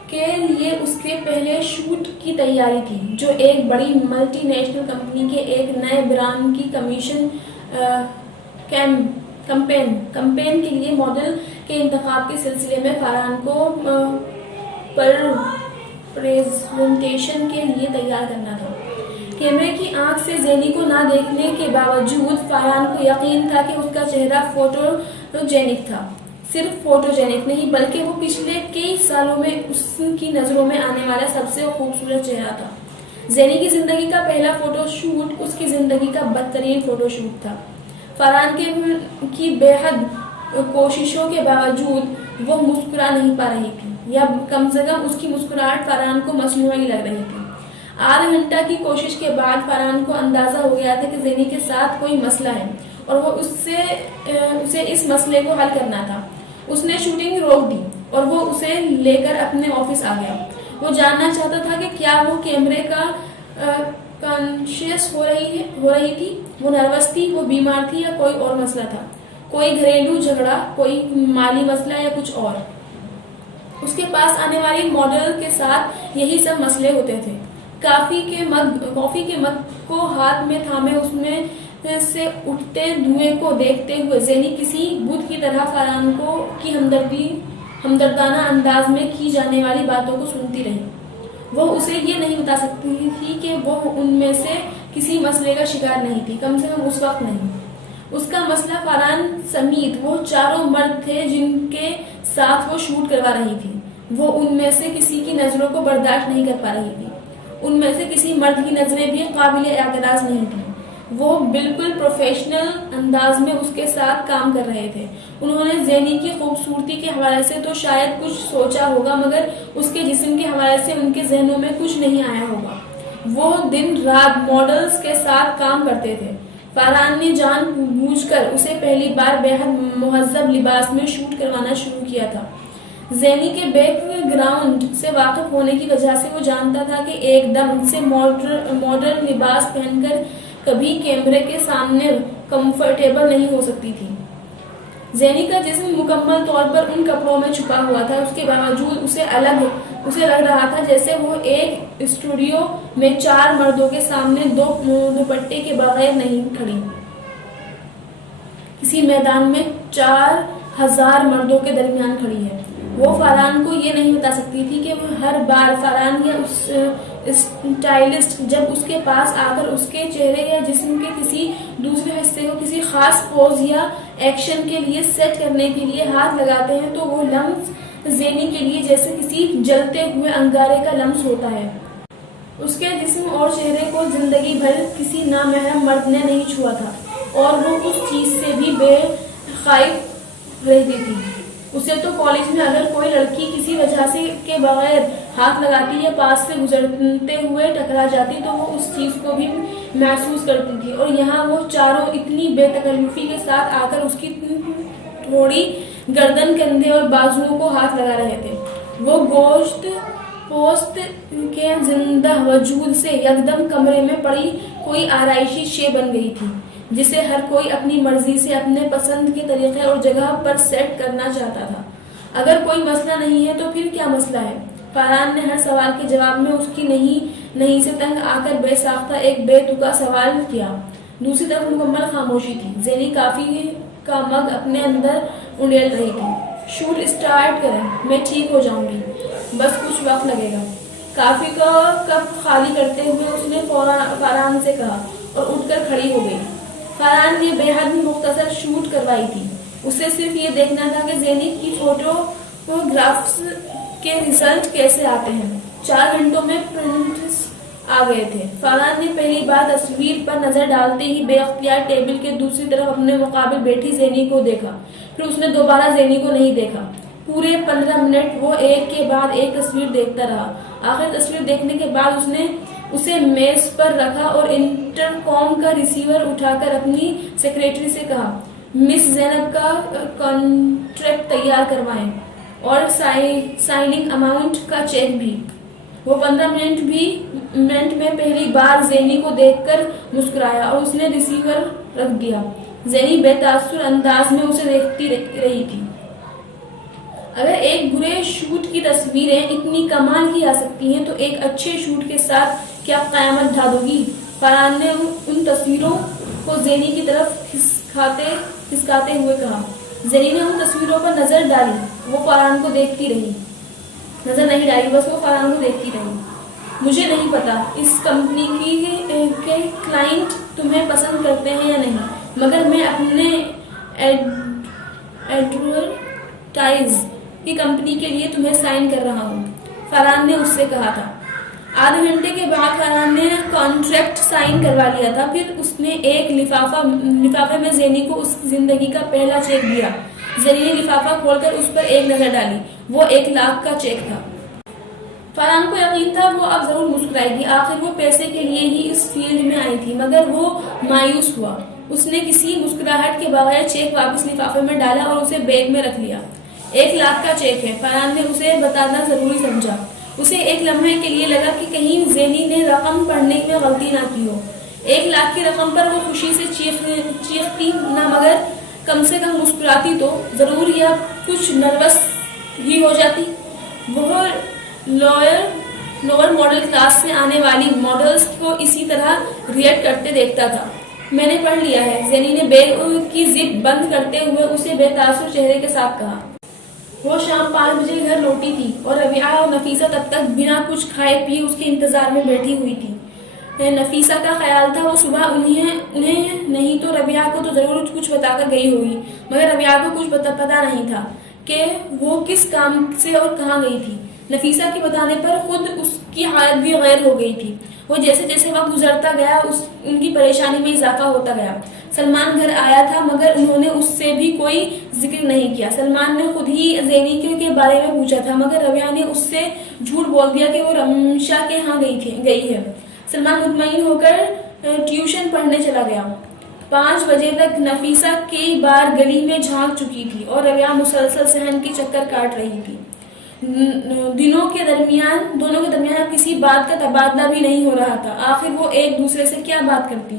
کے لیے اس کے پہلے شوٹ کی تیاری تھی جو ایک بڑی ملٹی نیشنل کمپنی کے ایک نئے برانڈ کی کمپین کے لیے ماڈل کے انتخاب کے سلسلے میں فارہان کو پریزنٹیشن کے لیے تیار کرنا تھا. کیمرے کی آنکھ سے زینی کو نہ دیکھنے کے باوجود فارہان کو یقین تھا کہ اس کا چہرہ فوٹوجینک تھا. صرف فوٹوجینک نہیں بلکہ وہ پچھلے کئی سالوں میں اس کی نظروں میں آنے والا سب سے خوبصورت چہرہ تھا. زینی کی زندگی کا پہلا فوٹو شوٹ اس کی زندگی کا بدترین فوٹو شوٹ تھا. فارہان کی بے حد کوششوں کے باوجود وہ مسکرا نہیں پا رہی تھی، یا کم سے کم اس کی مسکراہٹ فارہان کو مصنوعی لگ رہی تھی. آدھا گھنٹہ کی کوشش کے بعد فارہان کو اندازہ ہو گیا تھا کہ زینی کے ساتھ کوئی مسئلہ ہے اور وہ اسے اس مسئلے کو حل کرنا تھا. اس نے شوٹنگ روک دی اور وہ اسے لے کر اپنے آفس آ گیا. وہ جاننا چاہتا تھا کہ کیا وہ کیمرے کا کانشیس ہو رہی تھی. وہ نروس تھی، وہ بیمار تھی، یا کوئی اور مسئلہ تھا، کوئی گھریلو جھگڑا، کوئی مالی مسئلہ یا کچھ اور. اس کے پاس آنے والی ماڈل کے ساتھ یہی سب مسئلے ہوتے تھے. کافی کے مگ کو ہاتھ میں تھامے اس میں سے اٹھتے دھوئیں کو دیکھتے ہوئے زینی کسی بت کی طرح فارہان کی ہمدردانہ انداز میں کی جانے والی باتوں کو سنتی رہی. وہ اسے یہ نہیں بتا سکتی تھی کہ وہ ان میں سے کسی مسئلے کا شکار نہیں تھی، کم سے کم اس وقت نہیں. اس کا مسئلہ فارہان سمیت وہ 4 مرد تھے جن کے ساتھ وہ شوٹ کروا رہی تھی. وہ ان میں سے کسی کی نظروں کو برداشت نہیں کر پا رہی تھی. ان میں سے کسی مرد کی نظریں بھی قابل اعتراض نہیں تھیں. وہ بالکل پروفیشنل انداز میں اس کے ساتھ کام کر رہے تھے. انہوں نے زینی کی خوبصورتی کے حوالے سے تو شاید کچھ سوچا ہوگا، مگر اس کے جسم کے حوالے سے ان کے ذہنوں میں کچھ نہیں آیا ہوگا. وہ دن رات ماڈلز کے ساتھ کام کرتے تھے. فارہان نے جان بوجھ کر اسے پہلی بار بے حد مہذب لباس میں شوٹ کروانا شروع کیا تھا. زینی کے بیک گراؤنڈ سے واقف ہونے کی وجہ سے وہ جانتا تھا کہ ایک دم سے ماڈرن لباس پہن کر کبھی کیمرے کے سامنے کمفرٹیبل نہیں ہو سکتی تھی۔ زینی کا جسم مکمل طور پر ان کپڑوں میں چھپا ہوا تھا، اس کے باوجود اسے لگ رہا تھا جیسے وہ ایک اسٹوڈیو میں 4 مردوں کے سامنے دوپٹے کے بغیر نہیں کھڑی، کسی میدان میں 4000 مردوں کے درمیان کھڑی ہے۔ وہ فارہان کو یہ نہیں بتا سکتی تھی کہ وہ ہر بار فارہان یا اسٹائلسٹ جب اس کے پاس آ کر اس کے چہرے یا جسم کے کسی دوسرے حصے کو کسی خاص پوز یا ایکشن کے لیے سیٹ کرنے کے لیے ہاتھ لگاتے ہیں تو وہ لمس زینی کے لیے جیسے کسی جلتے ہوئے انگارے کا لمس ہوتا ہے۔ اس کے جسم اور چہرے کو زندگی بھر کسی نامحرم مرد نے نہیں چھوا تھا اور وہ اس چیز سے بھی بے خائف رہتی تھی۔ اسے تو کالج میں اگر کوئی لڑکی کسی وجہ سے کے بغیر ہاتھ لگاتی یا پاس سے گزرتے ہوئے ٹکرا جاتی تو وہ اس چیز کو بھی محسوس کرتی تھی، اور یہاں وہ چاروں اتنی بے تکلفی کے ساتھ آ کر اس کی تھوڑی گردن، کندھے اور بازوؤں کو ہاتھ لگا رہے تھے۔ وہ گوشت پوست کے زندہ وجود سے یکدم کمرے میں پڑی کوئی آرائشی شے بن گئی تھی جسے ہر کوئی اپنی مرضی سے اپنے پسند کے طریقے اور جگہ پر سیٹ کرنا چاہتا تھا۔ اگر کوئی مسئلہ نہیں ہے تو پھر کیا مسئلہ ہے؟ فارہان نے ہر سوال کے جواب میں اس کی نہیں سے تنگ آ کر بے ساختہ ایک بے تکا سوال کیا۔ دوسری طرف مکمل خاموشی تھی۔ زینی کافی کا مگ اپنے اندر انڈیل رہی تھی۔ شوٹ اسٹارٹ کریں، میں ٹھیک ہو جاؤں گی، بس کچھ وقت لگے گا۔ کافی کا کپ خالی کرتے ہوئے اس نے فارہان سے کہا اور اٹھ کر کھڑی ہو گئی۔ فارہان نے بے حد مختصر شوٹ کروائی تھی۔ اسے صرف یہ دیکھنا تھا کہ زینی کی فوٹوگرافس کے ریزلٹ کیسے آتے ہیں۔ 4 گھنٹوں میں پرنٹس آ گئے تھے۔ فارہان نے پہلی بار تصویر پر نظر ڈالتے ہی بے اختیار ٹیبل کے دوسری طرف اپنے مقابل بیٹھی زینی کو دیکھا، پھر اس نے دوبارہ زینی کو نہیں دیکھا۔ پورے 15 منٹ وہ ایک کے بعد ایک تصویر دیکھتا رہا۔ آخر تصویر دیکھنے کے بعد اس نے اسے میز پر رکھا اور انٹرکام کا ریسیور اٹھا کر اپنی سیکریٹری سے کہا، مس زینب کا کانٹریکٹ تیار کروائیں اور سائننگ اماؤنٹ کا چیک بھی۔ وہ 15 منٹ میں پہلی بار زینی کو دیکھ کر مسکرایا اور اس نے ریسیور رکھ دیا۔ زینی بے تاثر انداز میں اسے دیکھتی رہی تھی۔ اگر ایک برے شوٹ کی تصویریں اتنی کمال کی آ سکتی ہیں تو ایک اچھے شوٹ کے ساتھ کیا قیامت ڈھا دو گی؟ فارہان نے ان تصویروں کو زینی کی طرف کھسکاتے ہوئے کہا۔ زینی نے ان تصویروں پر نظر ڈالی۔ وہ فارہان کو دیکھتی رہی، نظر نہیں ڈالی، بس وہ فارہان کو دیکھتی رہی۔ مجھے نہیں پتا اس کمپنی کے کلائنٹ تمہیں پسند کرتے ہیں یا نہیں، مگر میں اپنے ایڈورٹائز کی کمپنی کے لیے تمہیں سائن کر رہا ہوں، فارہان نے اس سے کہا تھا۔ آدھے گھنٹے کے بعد فارہان نے کانٹریکٹ سائن کروا لیا تھا۔ پھر اس نے ایک لفافے میں زینی کو اس زندگی کا پہلا چیک دیا۔ زینی نے لفافہ کھول کر اس پر ایک نظر ڈالی۔ وہ 1 لاکھ کا چیک تھا۔ فارہان کو یقین تھا وہ اب ضرور مسکرائے گی، آخر وہ پیسے کے لیے ہی اس فیلڈ میں آئی تھی، مگر وہ مایوس ہوا۔ اس نے کسی مسکراہٹ کے بغیر چیک واپس لفافے میں ڈالا اور اسے بیگ میں رکھ لیا۔ 1 لاکھ کا چیک ہے، فارہان نے اسے بتانا ضروری سمجھا۔ اسے ایک لمحے کے لیے لگا کہ کہیں زینی نے رقم پڑھنے میں غلطی نہ کی ہو۔ 1 لاکھ کی رقم پر وہ خوشی سے چیختی نہ، مگر کم سے کم مسکراتی تو ضرور، یا کچھ نروس ہی ہو جاتی۔ وہ لوور ماڈل کلاس سے آنے والی ماڈلز کو اسی طرح ریئیکٹ کرتے دیکھتا تھا۔ میں نے پڑھ لیا ہے، زینی نے بیگ کی زپ بند کرتے ہوئے اسے بے تاثر چہرے کے ساتھ کہا۔ وہ شام 5 بجے گھر لوٹی تھی اور ربیعہ اور نفیسہ تب تک بنا کچھ کھائے پیے اس کے انتظار میں بیٹھی ہوئی تھی۔ نفیسہ کا خیال تھا وہ صبح انہیں نہیں تو ربیعہ کو تو ضرور کچھ بتا کر گئی ہوگی، مگر ربیعہ کو کچھ پتا نہیں تھا کہ وہ کس کام سے اور کہاں گئی تھی۔ نفیسہ کے بتانے پر خود اس کی حالت بھی غیر ہو گئی تھی۔ وہ جیسے جیسے وقت گزرتا گیا ان کی پریشانی میں اضافہ ہوتا گیا۔ سلمان گھر آیا تھا مگر انہوں نے اس سے بھی کوئی ذکر نہیں کیا۔ سلمان نے خود ہی زینی کے بارے میں پوچھا تھا، مگر ربیعہ نے اس سے جھوٹ بول دیا کہ وہ رمشا کے ہاں گئی ہے۔ سلمان مطمئن ہو کر ٹیوشن پڑھنے چلا گیا۔ 5 بجے تک نفیسہ کئی بار گلی میں جھانک چکی تھی اور ربیعہ مسلسل صحن کی چکر کاٹ رہی تھی۔ دونوں کے درمیان کسی بات کا تبادلہ بھی نہیں ہو رہا تھا. آخر وہ ایک دوسرے سے کیا بات کرتی.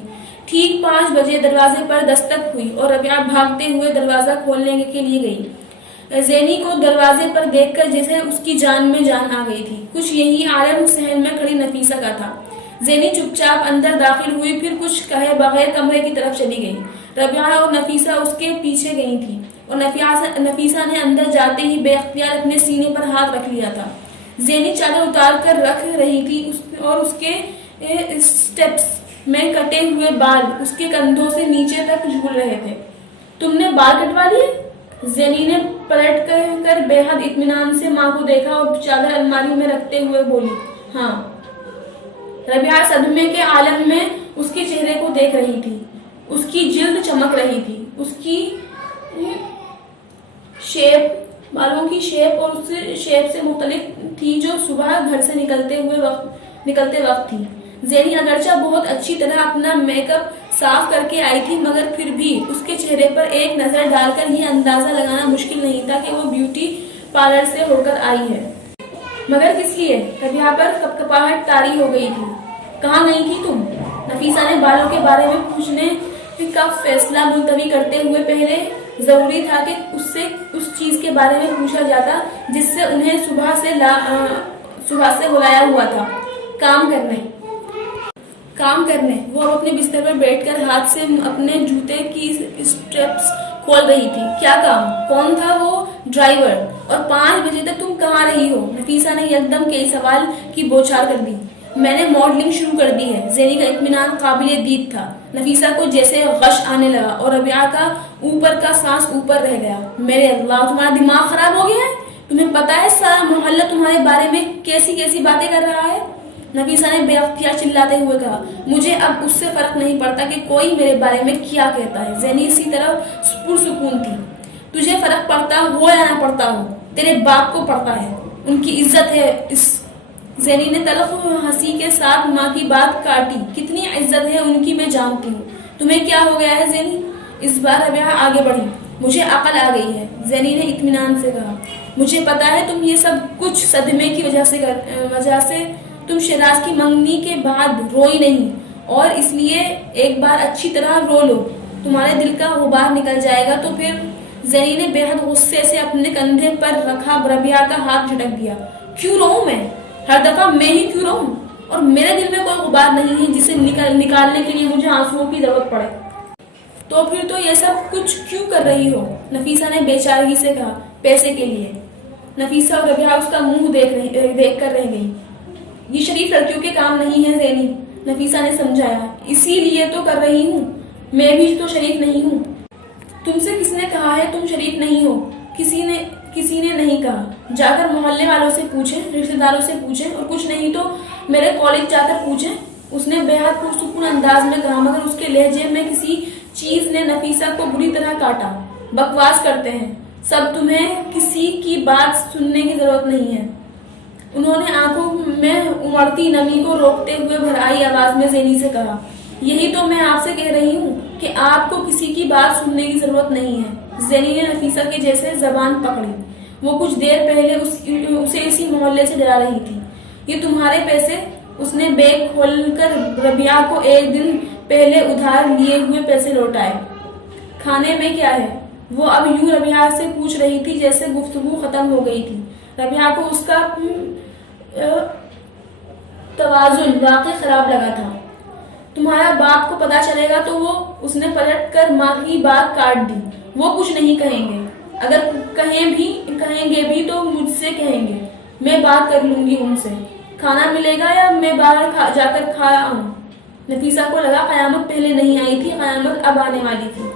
ٹھیک 5 بجے دروازے پر دستک ہوئی اور ربیعہ بھاگتے ہوئے دروازہ کھولنے کے لیے گئی. زینی کو دروازے پر دیکھ کر جیسے اس کی جان میں جان آ گئی تھی. کچھ یہی عالم صحن میں کھڑی نفیسہ کا تھا. زینی چپ چاپ اندر داخل ہوئی، پھر کچھ کہے بغیر کمرے کی طرف چلی گئی. ربیعہ اور نفیسہ اس کے پیچھے گئی تھی اور نفیسہ نے اندر جاتے ہی بے اختیار اپنے سینے پر ہاتھ رکھ لیا تھا. زینی چادر اتار کر رکھ رہی تھی اور اس کے اسٹیپس میں کٹے ہوئے بال اس کے کندھوں سے نیچے تک جھول رہے تھے. تم نے بال کٹوا لیے؟ زینی نے پلٹ کر بے حد اطمینان سے ماں کو دیکھا اور چادر الماری میں رکھتے ہوئے بولی، ہاں. ربیعہ صدمے کے عالم میں اس کے چہرے کو دیکھ رہی تھی. اس کی جلد چمک رہی تھی. اس کی بالوں کی شیپ اور اس شیپ سے مختلف تھی جو صبح گھر سے نکلتے وقت تھی. زینی اگرچہ بہت اچھی طرح اپنا میک اپ صاف کر کے آئی تھی، مگر پھر بھی اس کے چہرے پر ایک نظر ڈال کر یہ اندازہ لگانا مشکل نہیں تھا کہ وہ بیوٹی پارلر سے ہو کر آئی ہے. مگر کس لیے؟ ربیعہ پر کپکپاہٹ طاری ہو گئی تھی. کہاں گئی تھی تم؟ نفیسہ نے بالوں کے بارے میں پوچھنے کا فیصلہ ملتوی کرتے ہوئے پہلے ضروری تھا کہ اس سے اس چیز کے بارے میں پوچھا جاتا جس سے انہیں صبح سے بلایا ہوا تھا. کام کرنے. وہ اپنے بستر پر بیٹھ کر ہاتھ سے اپنے جوتے کی اسٹریپس کھول رہی تھی. کیا کام؟ کون تھا وہ ڈرائیور؟ اور 5 بجے تک تم کہاں رہی ہو؟ نفیسہ نے یکدم کئی سوال کی بوچھار کر دی. میں نے ماڈلنگ شروع کر دی ہے. زینی کا اطمینان قابل دید تھا. نفیسہ کو جیسے غش آنے لگا اور ربیعہ کا اوپر کا سانس اوپر رہ گیا. میرے اللہ، تمہارا دماغ خراب ہو گیا ہے؟ تمہیں پتا ہے سارا محلہ تمہارے بارے میں کیسی باتیں کر رہا ہے؟ نفیسہ نے بے اختیار چلاتے ہوئے کہا. مجھے اب اس سے فرق نہیں پڑتا کہ کوئی میرے بارے میں کیا کہتا ہے. زینی اسی طرح پرسکون تھی. تجھے فرق پڑتا ہو یا نہ پڑتا ہو، تیرے باپ کو پڑتا ہے. ان کی عزت ہے. زینی نے تلخ ہنسی کے ساتھ ماں کی بات کاٹی. کتنی عزت ہے ان کی میں جانتی ہوں. تمہیں کیا ہو گیا ہے زینی؟ اس بار ربیعہ آگے بڑھی. مجھے عقل آ گئی ہے، زینی نے اطمینان سے کہا. مجھے پتا ہے تم یہ سب کچھ صدمے کی وجہ سے تم شیراز کی منگنی کے بعد روئی نہیں، اور اس لیے ایک بار اچھی طرح رو لو، تمہارے دل کا غبار نکل جائے گا. تو پھر زینی نے بے حد غصے سے اپنے کندھے پر رکھا ربیعہ کا ہاتھ جھٹک دیا. کیوں رہوں میں؟ ہر دفعہ میں ہی کیوں رہوں؟ اور میرے دل میں کوئی غبار نہیں ہے جسے نکالنے کے لیے مجھے آنسوؤں کی ضرورت پڑے. تو پھر تو یہ سب کچھ کیوں کر رہی ہو؟ نفیسہ نے بے چارگی سے کہا. پیسے کے لیے. نفیسہ اور ربیعہ اس کا منہ دیکھ کر رہ گئی. یہ شریف لڑکیوں کے کام نہیں ہے زینی، نفیسہ نے سمجھایا. اسی لیے تو کر رہی ہوں. میں بھی تو شریف نہیں ہوں. تم سے کس نے کہا ہے تم شریف نہیں ہو؟ کسی نے نہیں کہا. جا کر محلے والوں سے پوچھیں، رشتہ داروں سے پوچھیں، اور کچھ نہیں تو میرے کالج جا کر پوچھیں. اس نے بے حد پرسکون انداز میں کہا، مگر اس کے لہجے میں کسی چیز نے نفیسہ کو بری طرح کاٹا. بکواس کرتے ہیں سب، تمہیں کسی کی بات سننے کی ضرورت نہیں ہے. انہوں نے آنکھوں میں امڑتی نمی کو روکتے ہوئے بھرائی آواز میں زینی سے کہا. یہی تو میں آپ سے کہہ رہی ہوں کہ آپ کو کسی کی بات سننے کی ضرورت نہیں ہے. زینی نے نفیسہ کے جیسے زبان پکڑی. وہ کچھ دیر پہلے اسے اسی محلے سے ڈرا رہی تھی. یہ تمہارے پیسے؟ اس نے بیگ کھول کر ربیعہ کو ایک دن پہلے ادھار لیے ہوئے پیسے لوٹائے. کھانے میں کیا ہے؟ وہ اب یوں ربیعہ سے پوچھ رہی تھی جیسے گفتگو ختم ہو گئی تھی. ربیعہ کو اس کا توازن واقعی خراب لگا تھا. تمہارا باپ کو پتا چلے گا تو وہ، اس نے پلٹ کر ماں کی بات کاٹ دی. وہ کچھ نہیں کہیں گے. اگر کہیں گے بھی تو مجھ سے کہیں گے. میں بات کر لوں گی ان سے. کھانا ملے گا یا میں باہر جا کر کھا آؤں؟ نفیسہ کو لگا قیامت پہلے نہیں آئی تھی، قیامت اب آنے والی تھی.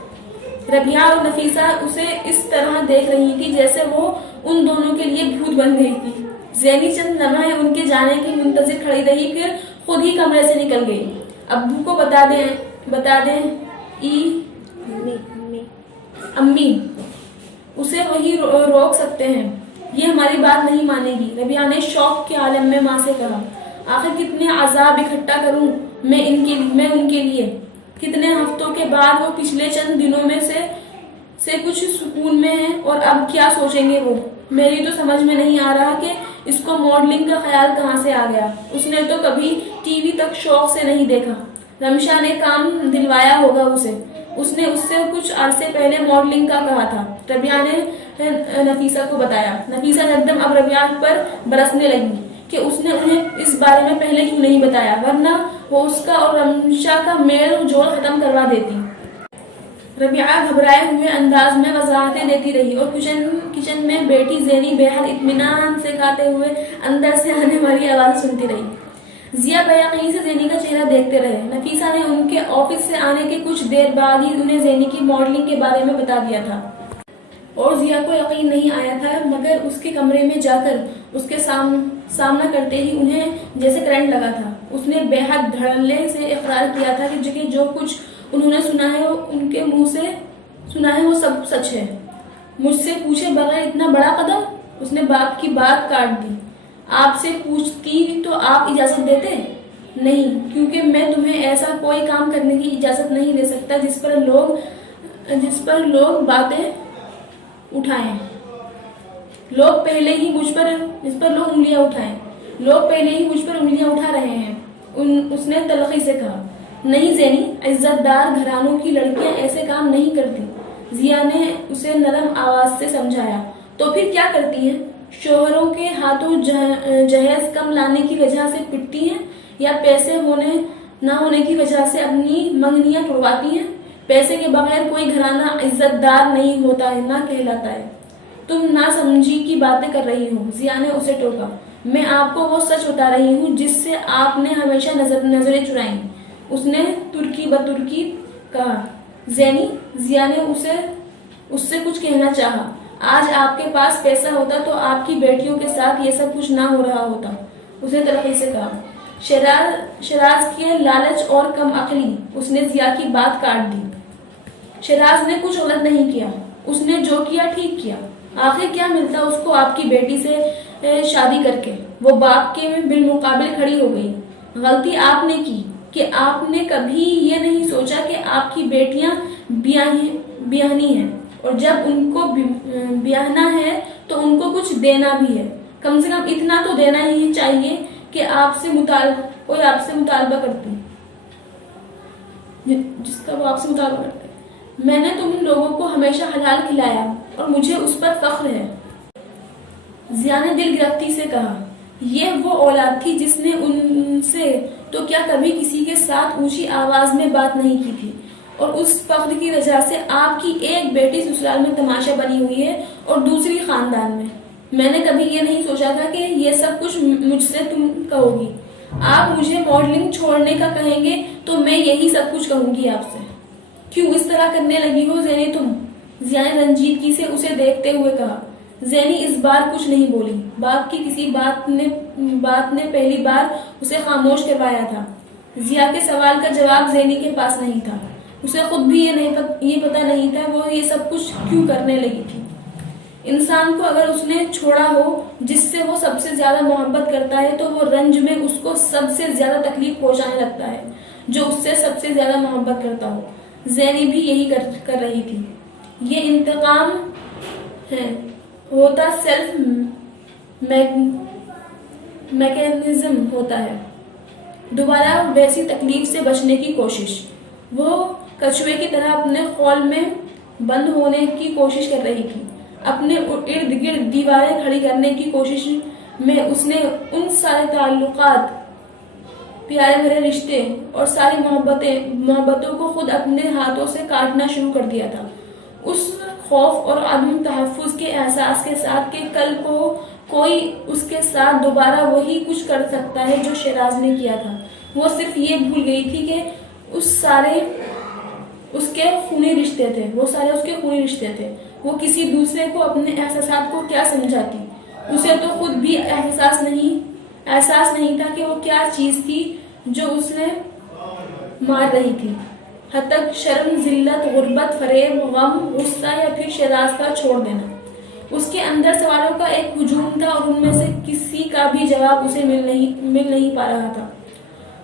ربیعہ اور نفیسہ اسے اس طرح دیکھ رہی تھی جیسے وہ ان دونوں کے لیے بھوت بن گئی تھی. زینی چند لمحے ان کے جانے کی منتظر کھڑی رہی، پھر خود ہی کمرے سے نکل گئی. ابو کو بتا دیں امی اسے وہی روک سکتے ہیں. یہ ہماری بات نہیں مانے گی. ربیعہ نے شوق کے عالم میں ماں سے کہا. آخر کتنے عذاب اکٹھا کروں میں ان کے لیے. کتنے ہفتوں کے بعد وہ پچھلے چند دنوں میں سے کچھ سکون میں ہیں، اور اب کیا سوچیں گے وہ. میری تو سمجھ میں نہیں آ رہا کہ اس کو ماڈلنگ کا خیال کہاں سے آ گیا. اس نے تو کبھی ٹی وی تک شوق سے نہیں دیکھا. رمشا نے کام دلوایا ہوگا اسے. اس نے اس سے کچھ عرصے پہلے ماڈلنگ کا کہا تھا. ربیہ نے نفیسہ کو بتایا. نفیسہ یکدم اب ربیہ پر برسنے لگی کہ اس نے انہیں اس بارے میں پہلے کیوں نہیں بتایا، ورنہ وہ اس کا اور رمشا کا میل جول ختم کروا دیتی. ربیہ گھبرائے ہوئے انداز میں وضاحتیں دیتی رہی اور کچن میں بیٹی زینی بے حد اطمینان سے کھاتے ہوئے اندر سے آنے والی آواز سنتی رہی. ضیا بیقینی سے زینی کا چہرہ دیکھتے رہے. نفیسہ نے ان کے آفس سے آنے کے کچھ دیر بعد ہی انہیں زینی کی ماڈلنگ کے بارے میں بتا دیا تھا اور ضیا کو یقین نہیں آیا تھا، مگر اس کے کمرے میں جا کر اس کے سامنا کرتے ہی انہیں جیسے کرنٹ لگا تھا. اس نے بے حد دھڑلے سے اقرار کیا تھا کہ جو کچھ انہوں نے سنا ہے ان کے منہ سے سنا ہے وہ سب سچ ہے. مجھ سے پوچھے بغیر اتنا بڑا قدم؟ اس نے باپ کی بات کاٹ دی. آپ سے پوچھتی تو آپ اجازت دیتے؟ نہیں، کیونکہ میں تمہیں ایسا کوئی کام کرنے کی اجازت نہیں دے سکتا جس پر لوگ باتیں اٹھائیں. لوگ پہلے ہی مجھ پر انگلیاں اٹھا رہے ہیں. اس نے تلخی سے کہا. نہیں زینی، عزت دار گھرانوں کی لڑکیاں ایسے کام نہیں کرتی. ضیا نے اسے نرم آواز سے سمجھایا. تو پھر کیا کرتی ہیں؟ شوہروں کے ہاتھوں جہیز کم لانے کی وجہ سے پٹتی ہیں یا پیسے نہ ہونے کی وجہ سے اپنی منگنیاں توڑواتی ہیں. پیسے کے بغیر کوئی گھرانہ عزت دار نہیں ہوتا ہے، نہ کہلاتا ہے. تم نہ سمجھی کی باتیں کر رہی ہو. ضیا نے اسے ٹوکا. میں آپ کو وہ سچ بتا رہی ہوں جس سے آپ نے ہمیشہ نظریں چرائیں. اس نے ترکی بترکی کہا. زینی، ضیا نے اس سے کچھ کہنا چاہا. آج آپ کے پاس پیسہ ہوتا تو آپ کی بیٹیوں کے ساتھ یہ سب کچھ نہ ہو رہا ہوتا. اس نے تلخی سے کہا. شیراز کے لالچ اور کم عقلی. اس نے ضیا کی بات کاٹ دی. شیراز نے کچھ غلط نہیں کیا. اس نے جو کیا ٹھیک کیا. آخر کیا ملتا اس کو آپ کی بیٹی سے شادی کر کے؟ وہ باپ کے بالمقابل کھڑی ہو گئی. غلطی آپ نے کی کہ آپ نے کبھی یہ نہیں سوچا کہ آپ کی بیٹیاں بیاہنی ہیں اور جب ان کو بیاہنا ہے تو ان کو کچھ دینا بھی ہے. کم سے کم اتنا تو دینا ہی چاہیے کہ کوئی آپ سے مطالبہ کرتے جس کا وہ آپ سے مطالبہ کرتے. میں نے تم لوگوں کو ہمیشہ حلال کھلایا اور مجھے اس پر فخر ہے. ضیا نے دل گرفتی سے کہا. یہ وہ اولاد تھی جس نے ان سے تو کیا کبھی کسی کے ساتھ اونچی آواز میں بات نہیں کی تھی، اور اس فخر کی وجہ سے آپ کی ایک بیٹی سسرال میں تماشا بنی ہوئی ہے اور دوسری خاندان میں. میں نے کبھی یہ نہیں سوچا تھا کہ یہ سب کچھ مجھ سے تم کہو گی. آپ مجھے ماڈلنگ چھوڑنے کا کہیں گے تو میں یہی سب کچھ کہوں گی آپ سے. کیوں اس طرح کرنے لگی ہو زینی تم؟ ضیا نے رنجیدگی سے اسے دیکھتے ہوئے کہا. زینی اس بار کچھ نہیں بولی. باپ کی کسی بات نے پہلی بار اسے خاموش کروایا تھا. ضیا کے سوال کا جواب زینی کے پاس نہیں تھا. اسے خود بھی یہ پتا نہیں تھا وہ یہ سب کچھ کیوں کرنے لگی تھی. انسان کو اگر اس نے چھوڑا ہو جس سے وہ سب سے زیادہ محبت کرتا ہے تو وہ رنج میں اس کو سب سے زیادہ تکلیف پہنچانے لگتا ہے جو اس سے سب سے زیادہ محبت کرتا ہو. زینی بھی یہی کر رہی تھی. یہ انتقام ہوتا سیلف میکینزم ہوتا ہے. دوبارہ ویسی تکلیف سے بچنے کی کوشش. وہ کچھوے کی طرح اپنے خول میں بند ہونے کی کوشش کر رہی تھی. اپنے ارد گرد دیواریں کھڑی کرنے کی کوشش میں اس نے ان سارے تعلقات، پیارے بھرے رشتے اور ساری محبتوں کو خود اپنے ہاتھوں سے کاٹنا شروع کر دیا تھا. اس خوف اور عدم تحفظ کے احساس کے ساتھ کہ کل کو کوئی اس کے ساتھ دوبارہ وہی کچھ کر سکتا ہے جو شیراز نے کیا تھا. وہ صرف یہ بھول گئی تھی کہ اس کے خونی رشتے تھے. وہ کسی دوسرے کو اپنے احساسات کو کیا سمجھاتی. اسے تو خود بھی احساس نہیں تھا کہ وہ کیا چیز تھی جو اس نے مار رہی تھی. حتک، شرم، ذلت، غربت، فریب، غم، غصہ یا پھر شیراز کا چھوڑ دینا. اس کے اندر سوالوں کا ایک ہجوم تھا اور ان میں سے کسی کا بھی جواب اسے مل نہیں پا رہا تھا.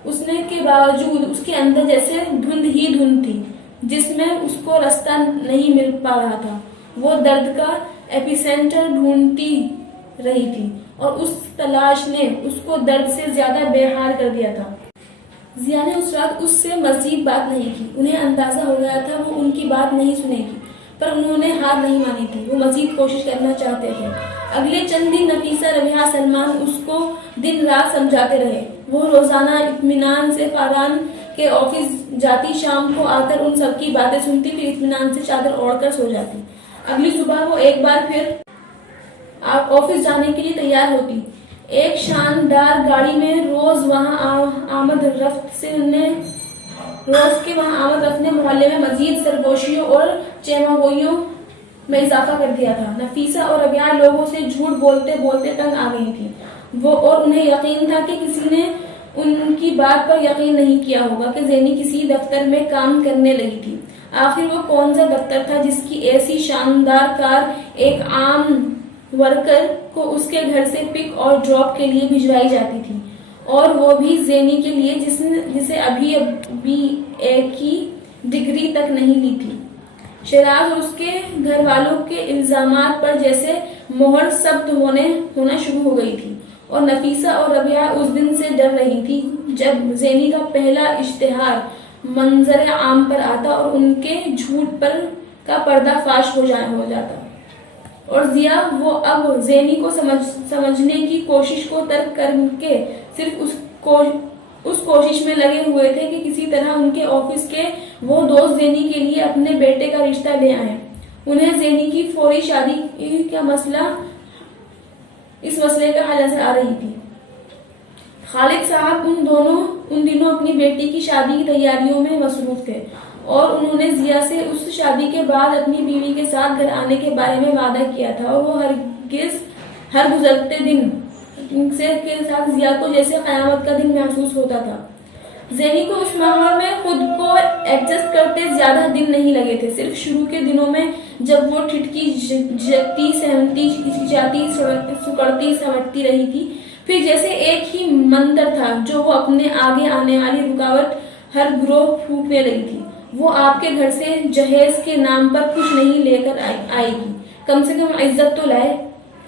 اس نے کے باوجود اس کے اندر جیسے دھند ہی دھند تھی جس میں اس کو راستہ نہیں مل پا رہا تھا. وہ درد کا ایپی سینٹر ڈھونڈتی رہی تھی اور اس تلاش نے اس کو درد سے زیادہ بے حال کر دیا تھا۔ ضیا نے اس رات اس سے مزید بات نہیں کی۔ انہیں اندازہ ہو گیا تھا وہ ان کی بات نہیں سنے گی، پر انہوں نے ہار نہیں مانی تھی۔ وہ مزید کوشش کرنا چاہتے تھے۔ اگلے چند دن نفیسہ، ربیہ، سلمان اس کو دن رات سمجھاتے رہے۔ وہ روزانہ اطمینان سے فاران کے آفس جاتی، شام کو آ کر ان سب کی باتیں سنتی، پھر اطمینان سے چادر اوڑھ کر سو جاتی۔ اگلی صبح وہ ایک بار پھر آفس جانے کے لیے تیار ہوتی، ایک شاندار گاڑی میں۔ روز کے وہاں آمد رفت نے محلے میں مزید سرگوشیوں اور چیماگوئیوں میں اضافہ کر دیا تھا۔ نفیسہ اور ربیہ لوگوں سے جھوٹ بولتے بولتے تنگ آ گئی تھیں، اور انہیں یقین تھا کہ کسی نے ان کی بات پر یقین نہیں کیا ہوگا کہ زینی کسی دفتر میں کام کرنے لگی تھی۔ آخر وہ کون سا دفتر تھا جس کی ایسی شاندار کار ایک عام ورکر کو اس کے گھر سے پک اور ڈراپ کے لیے بھجوائی جاتی تھی، اور وہ بھی زینی کے لیے جسے ابھی BA کی ڈگری تک نہیں لی تھی۔ شیراز اور اس کے گھر والوں کے الزامات پر جیسے مہر ثبت ہونا شروع ہو گئی تھی، اور نفیسہ اور ربیہ اس دن سے ڈر رہی تھی جب زینی کا پہلا اشتہار منظر عام پر آتا اور ان کے جھوٹ کا پردہ فاش ہو جاتا۔ اور ضیا، وہ اب زینی کو سمجھنے کی کوشش کو ترک کر کے صرف اس کوشش میں لگے ہوئے تھے کہ کسی طرح ان کے آفس کے وہ دوست زینی کے لیے اپنے بیٹے کا رشتہ لے آئیں۔ انہیں زینی کی فوری شادی کا اس مسئلے کا حل نظر آ رہی تھی۔ خالد صاحب ان دنوں اپنی بیٹی کی شادی کی تیاریوں میں مصروف تھے، اور انہوں نے ضیا سے اس شادی کے بعد اپنی بیوی کے ساتھ گھر آنے کے بارے میں وعدہ کیا تھا، اور وہ ہر گزرتے دن کے ساتھ ضیا کو جیسے قیامت کا دن محسوس ہوتا تھا۔ زینی کو اس ماحول میں خود کو ایڈجسٹ کرتے زیادہ دن نہیں لگے تھے، صرف شروع کے دنوں میں جب وہ ٹھٹکی جگتی، سہمتی، ہچکچاتی، سکڑتی سمٹتی رہی تھی، پھر جیسے ایک ہی منتر تھا جو وہ اپنے آگے آنے والی رکاوٹ ہر گروہ پھونکنے لگی تھی۔ وہ آپ کے گھر سے جہیز کے نام پر کچھ نہیں لے کر آئے گی، کم سے کم عزت تو لائے۔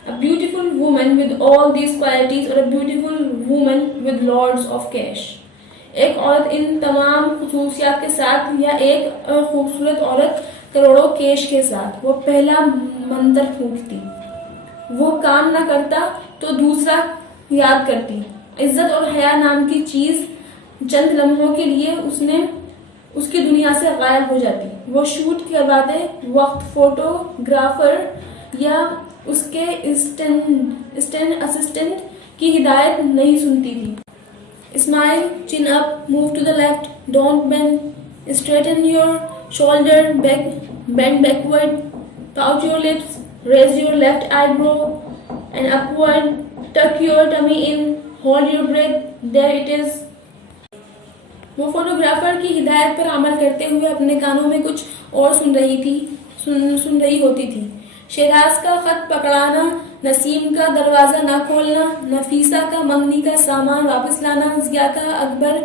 A beautiful woman with all these qualities, or a beautiful woman with loads of cash. ایک عورت ان تمام خصوصیات کے ساتھ، یا ایک خوبصورت عورت کروڑوں کیش کے ساتھ۔ وہ پہلا منتر پھونکتی، وہ کام نہ کرتا تو دوسرا یاد کرتی۔ عزت اور حیا نام کی چیز چند لمحوں کے لیے اس کی دنیا سے غائب ہو جاتی۔ وہ شوٹ کرواتے وقت فوٹوگرافر یا اس کے اسسٹنٹ کی ہدایت نہیں سنتی تھی۔ Smile, chin up, move to the left, don't bend, straighten your shoulder, bend backward, pout your lips, raise your left eyebrow and upward, tuck your tummy in, hold your breath, there it is. وہ photographer کی ہدایت پر عمل کرتے ہوئے اپنے کانوں میں کچھ اور سن رہی ہوتی تھی۔ شیراز کا خط پکڑانا، نسیم کا دروازہ نہ کھولنا، نفیسہ کا منگنی کا سامان واپس لانا، ضیا کا اکبر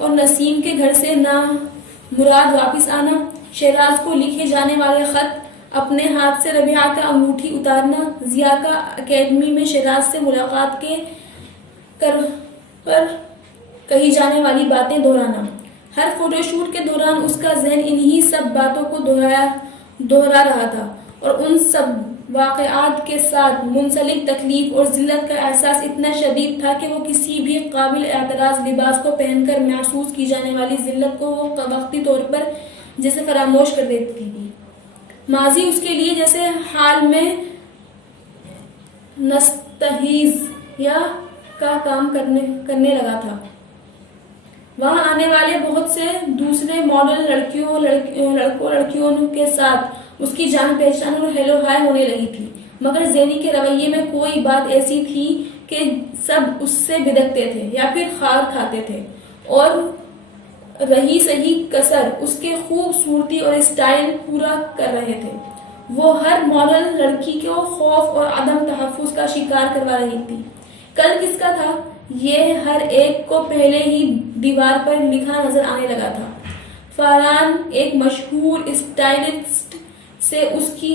اور نسیم کے گھر سے نامراد واپس آنا، شیراز کو لکھے جانے والے خط، اپنے ہاتھ سے ربیہ کا انگوٹھی اتارنا، ضیا کا اکیڈمی میں شیراز سے ملاقات پر کہی جانے والی باتیں دہرانا۔ ہر فوٹو شوٹ کے دوران اس کا ذہن انہی سب باتوں کو دہرا رہا تھا، اور ان سب واقعات کے ساتھ منسلک تکلیف اور ذلت کا احساس اتنا شدید تھا کہ وہ کسی بھی قابل اعتراض لباس کو پہن کر محسوس کی جانے والی ذلت کو وہ وقتی طور پر جیسے فراموش کر دیتی تھی۔ ماضی اس کے لیے جیسے حال میں نستحیض کا کام کرنے لگا تھا۔ وہاں آنے والے بہت سے دوسرے ماڈل لڑکیوں کے ساتھ اس کی جان پہچان اور ہیلو ہائی ہونے لگی تھی، مگر زینی کے رویے میں کوئی بات ایسی تھی کہ سب اس سے بدکتے تھے یا پھر خار کھاتے تھے، اور رہی صحیح کسر اس کے خوبصورتی اور اسٹائل پورا کر رہے تھے۔ وہ ہر ماڈل لڑکی کو خوف اور عدم تحفظ کا شکار کروا رہی تھی۔ کل کس کا تھا، یہ ہر ایک کو پہلے ہی دیوار پر لکھا نظر آنے لگا تھا۔ فاران، ایک مشہور اسٹائلسٹ، سے اس کی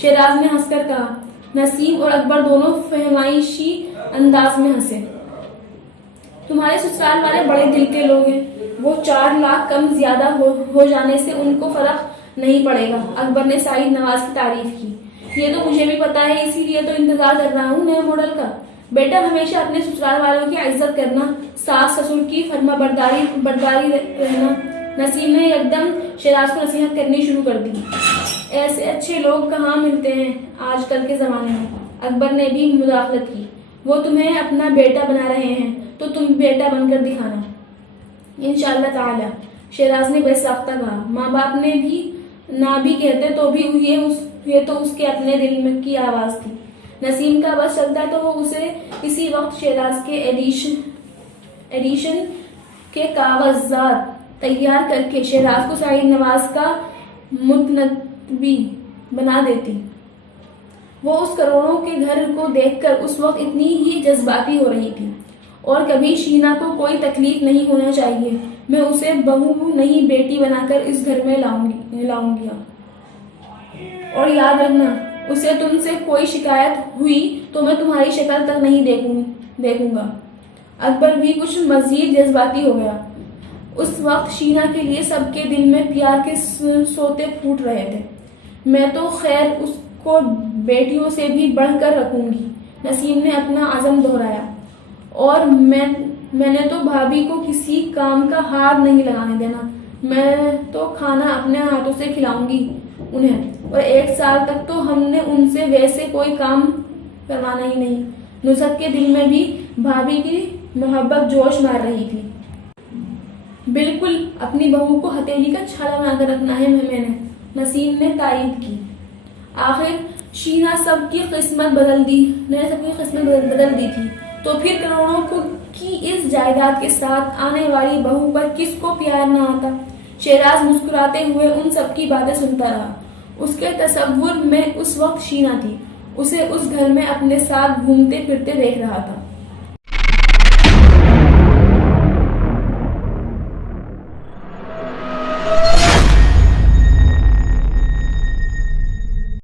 شہراز نے ہنس کر کہا۔ نسیم اور اکبر دونوں فہمائشی انداز میں ہنسے۔ تمہارے سسرال والے بڑے دل کے لوگ ہیں، وہ 4 لاکھ کم زیادہ ہو جانے سے ان کو فرق نہیں پڑے گا۔ اکبر نے سعید نواز کی تعریف کی۔ یہ تو مجھے بھی پتا ہے، اسی لیے تو انتظار کر رہا ہوں نئے ماڈل کا۔ بیٹا ہمیشہ اپنے سسرال والوں کی عزت کرنا، ساس سسر کی فرما برداری رہنا۔ نسیم نے ایک دم شہراز کو نصیحت کرنی شروع کر دی۔ ایسے اچھے لوگ کہاں ملتے ہیں آج کل کے زمانے میں۔ اکبر نے بھی مداخلت کی۔ وہ تمہیں اپنا بیٹا بنا رہے ہیں تو تم بیٹا بن کر دکھانا انشاءاللہ تعالی، شہراز نے بے ساختہ کہا۔ ماں باپ نے بھی نہ بھی کہتے تو بھی یہ تو اس کے اپنے دل میں کی آواز تھی۔ نسیم کا بس چلتا تو وہ اسے اسی وقت شہراز کے ایڈیشن کے کاغذات تیار کر کے شہراز کو سعید نواز کا متنبی بنا دیتی۔ وہ اس کروڑوں کے گھر کو دیکھ کر اس وقت اتنی ہی جذباتی ہو رہی تھی۔ اور کبھی شینا کو کوئی تکلیف نہیں ہونا چاہیے، میں اسے بہو نہیں بیٹی بنا کر اس گھر میں لاؤں گی۔ اور یاد رکھنا، اسے تم سے کوئی شکایت ہوئی تو میں تمہاری شکل تک نہیں دیکھوں گا۔ اکبر بھی کچھ مزید جذباتی ہو گیا۔ اس وقت شینا کے لیے سب کے دل میں پیار کے سوتے پھوٹ رہے تھے۔ میں تو خیر اس کو بیٹیوں سے بھی بڑھ کر رکھوں گی، نسیم نے اپنا عزم دہرایا۔ اور میں نے تو بھابھی کو کسی کام کا ہاتھ نہیں لگانے دینا، میں تو کھانا اپنے ہاتھوں سے کھلاؤں گی انہیں، اور 1 سال تک تو ہم نے ان سے ویسے کوئی کام کروانا ہی نہیں۔ نصرت کے دل میں بھی بھابھی کی محبت جوش مار رہی تھی۔ بالکل اپنی بہو کو ہتھیلی کا چھالا بنا کر رکھنا ہے میں نے، نسیم نے تائید کی۔ آخر شینا سب کی قسمت بدل دی تھی، تو پھر کروڑوں کی اس جائیداد کے ساتھ آنے والی بہو پر کس کو پیار نہ آتا۔ شہراز مسکراتے ہوئے ان سب کی باتیں سنتا رہا۔ اس کے تصور میں اس وقت شینا تھی، اسے اس گھر میں اپنے ساتھ گھومتے پھرتے دیکھ رہا تھا۔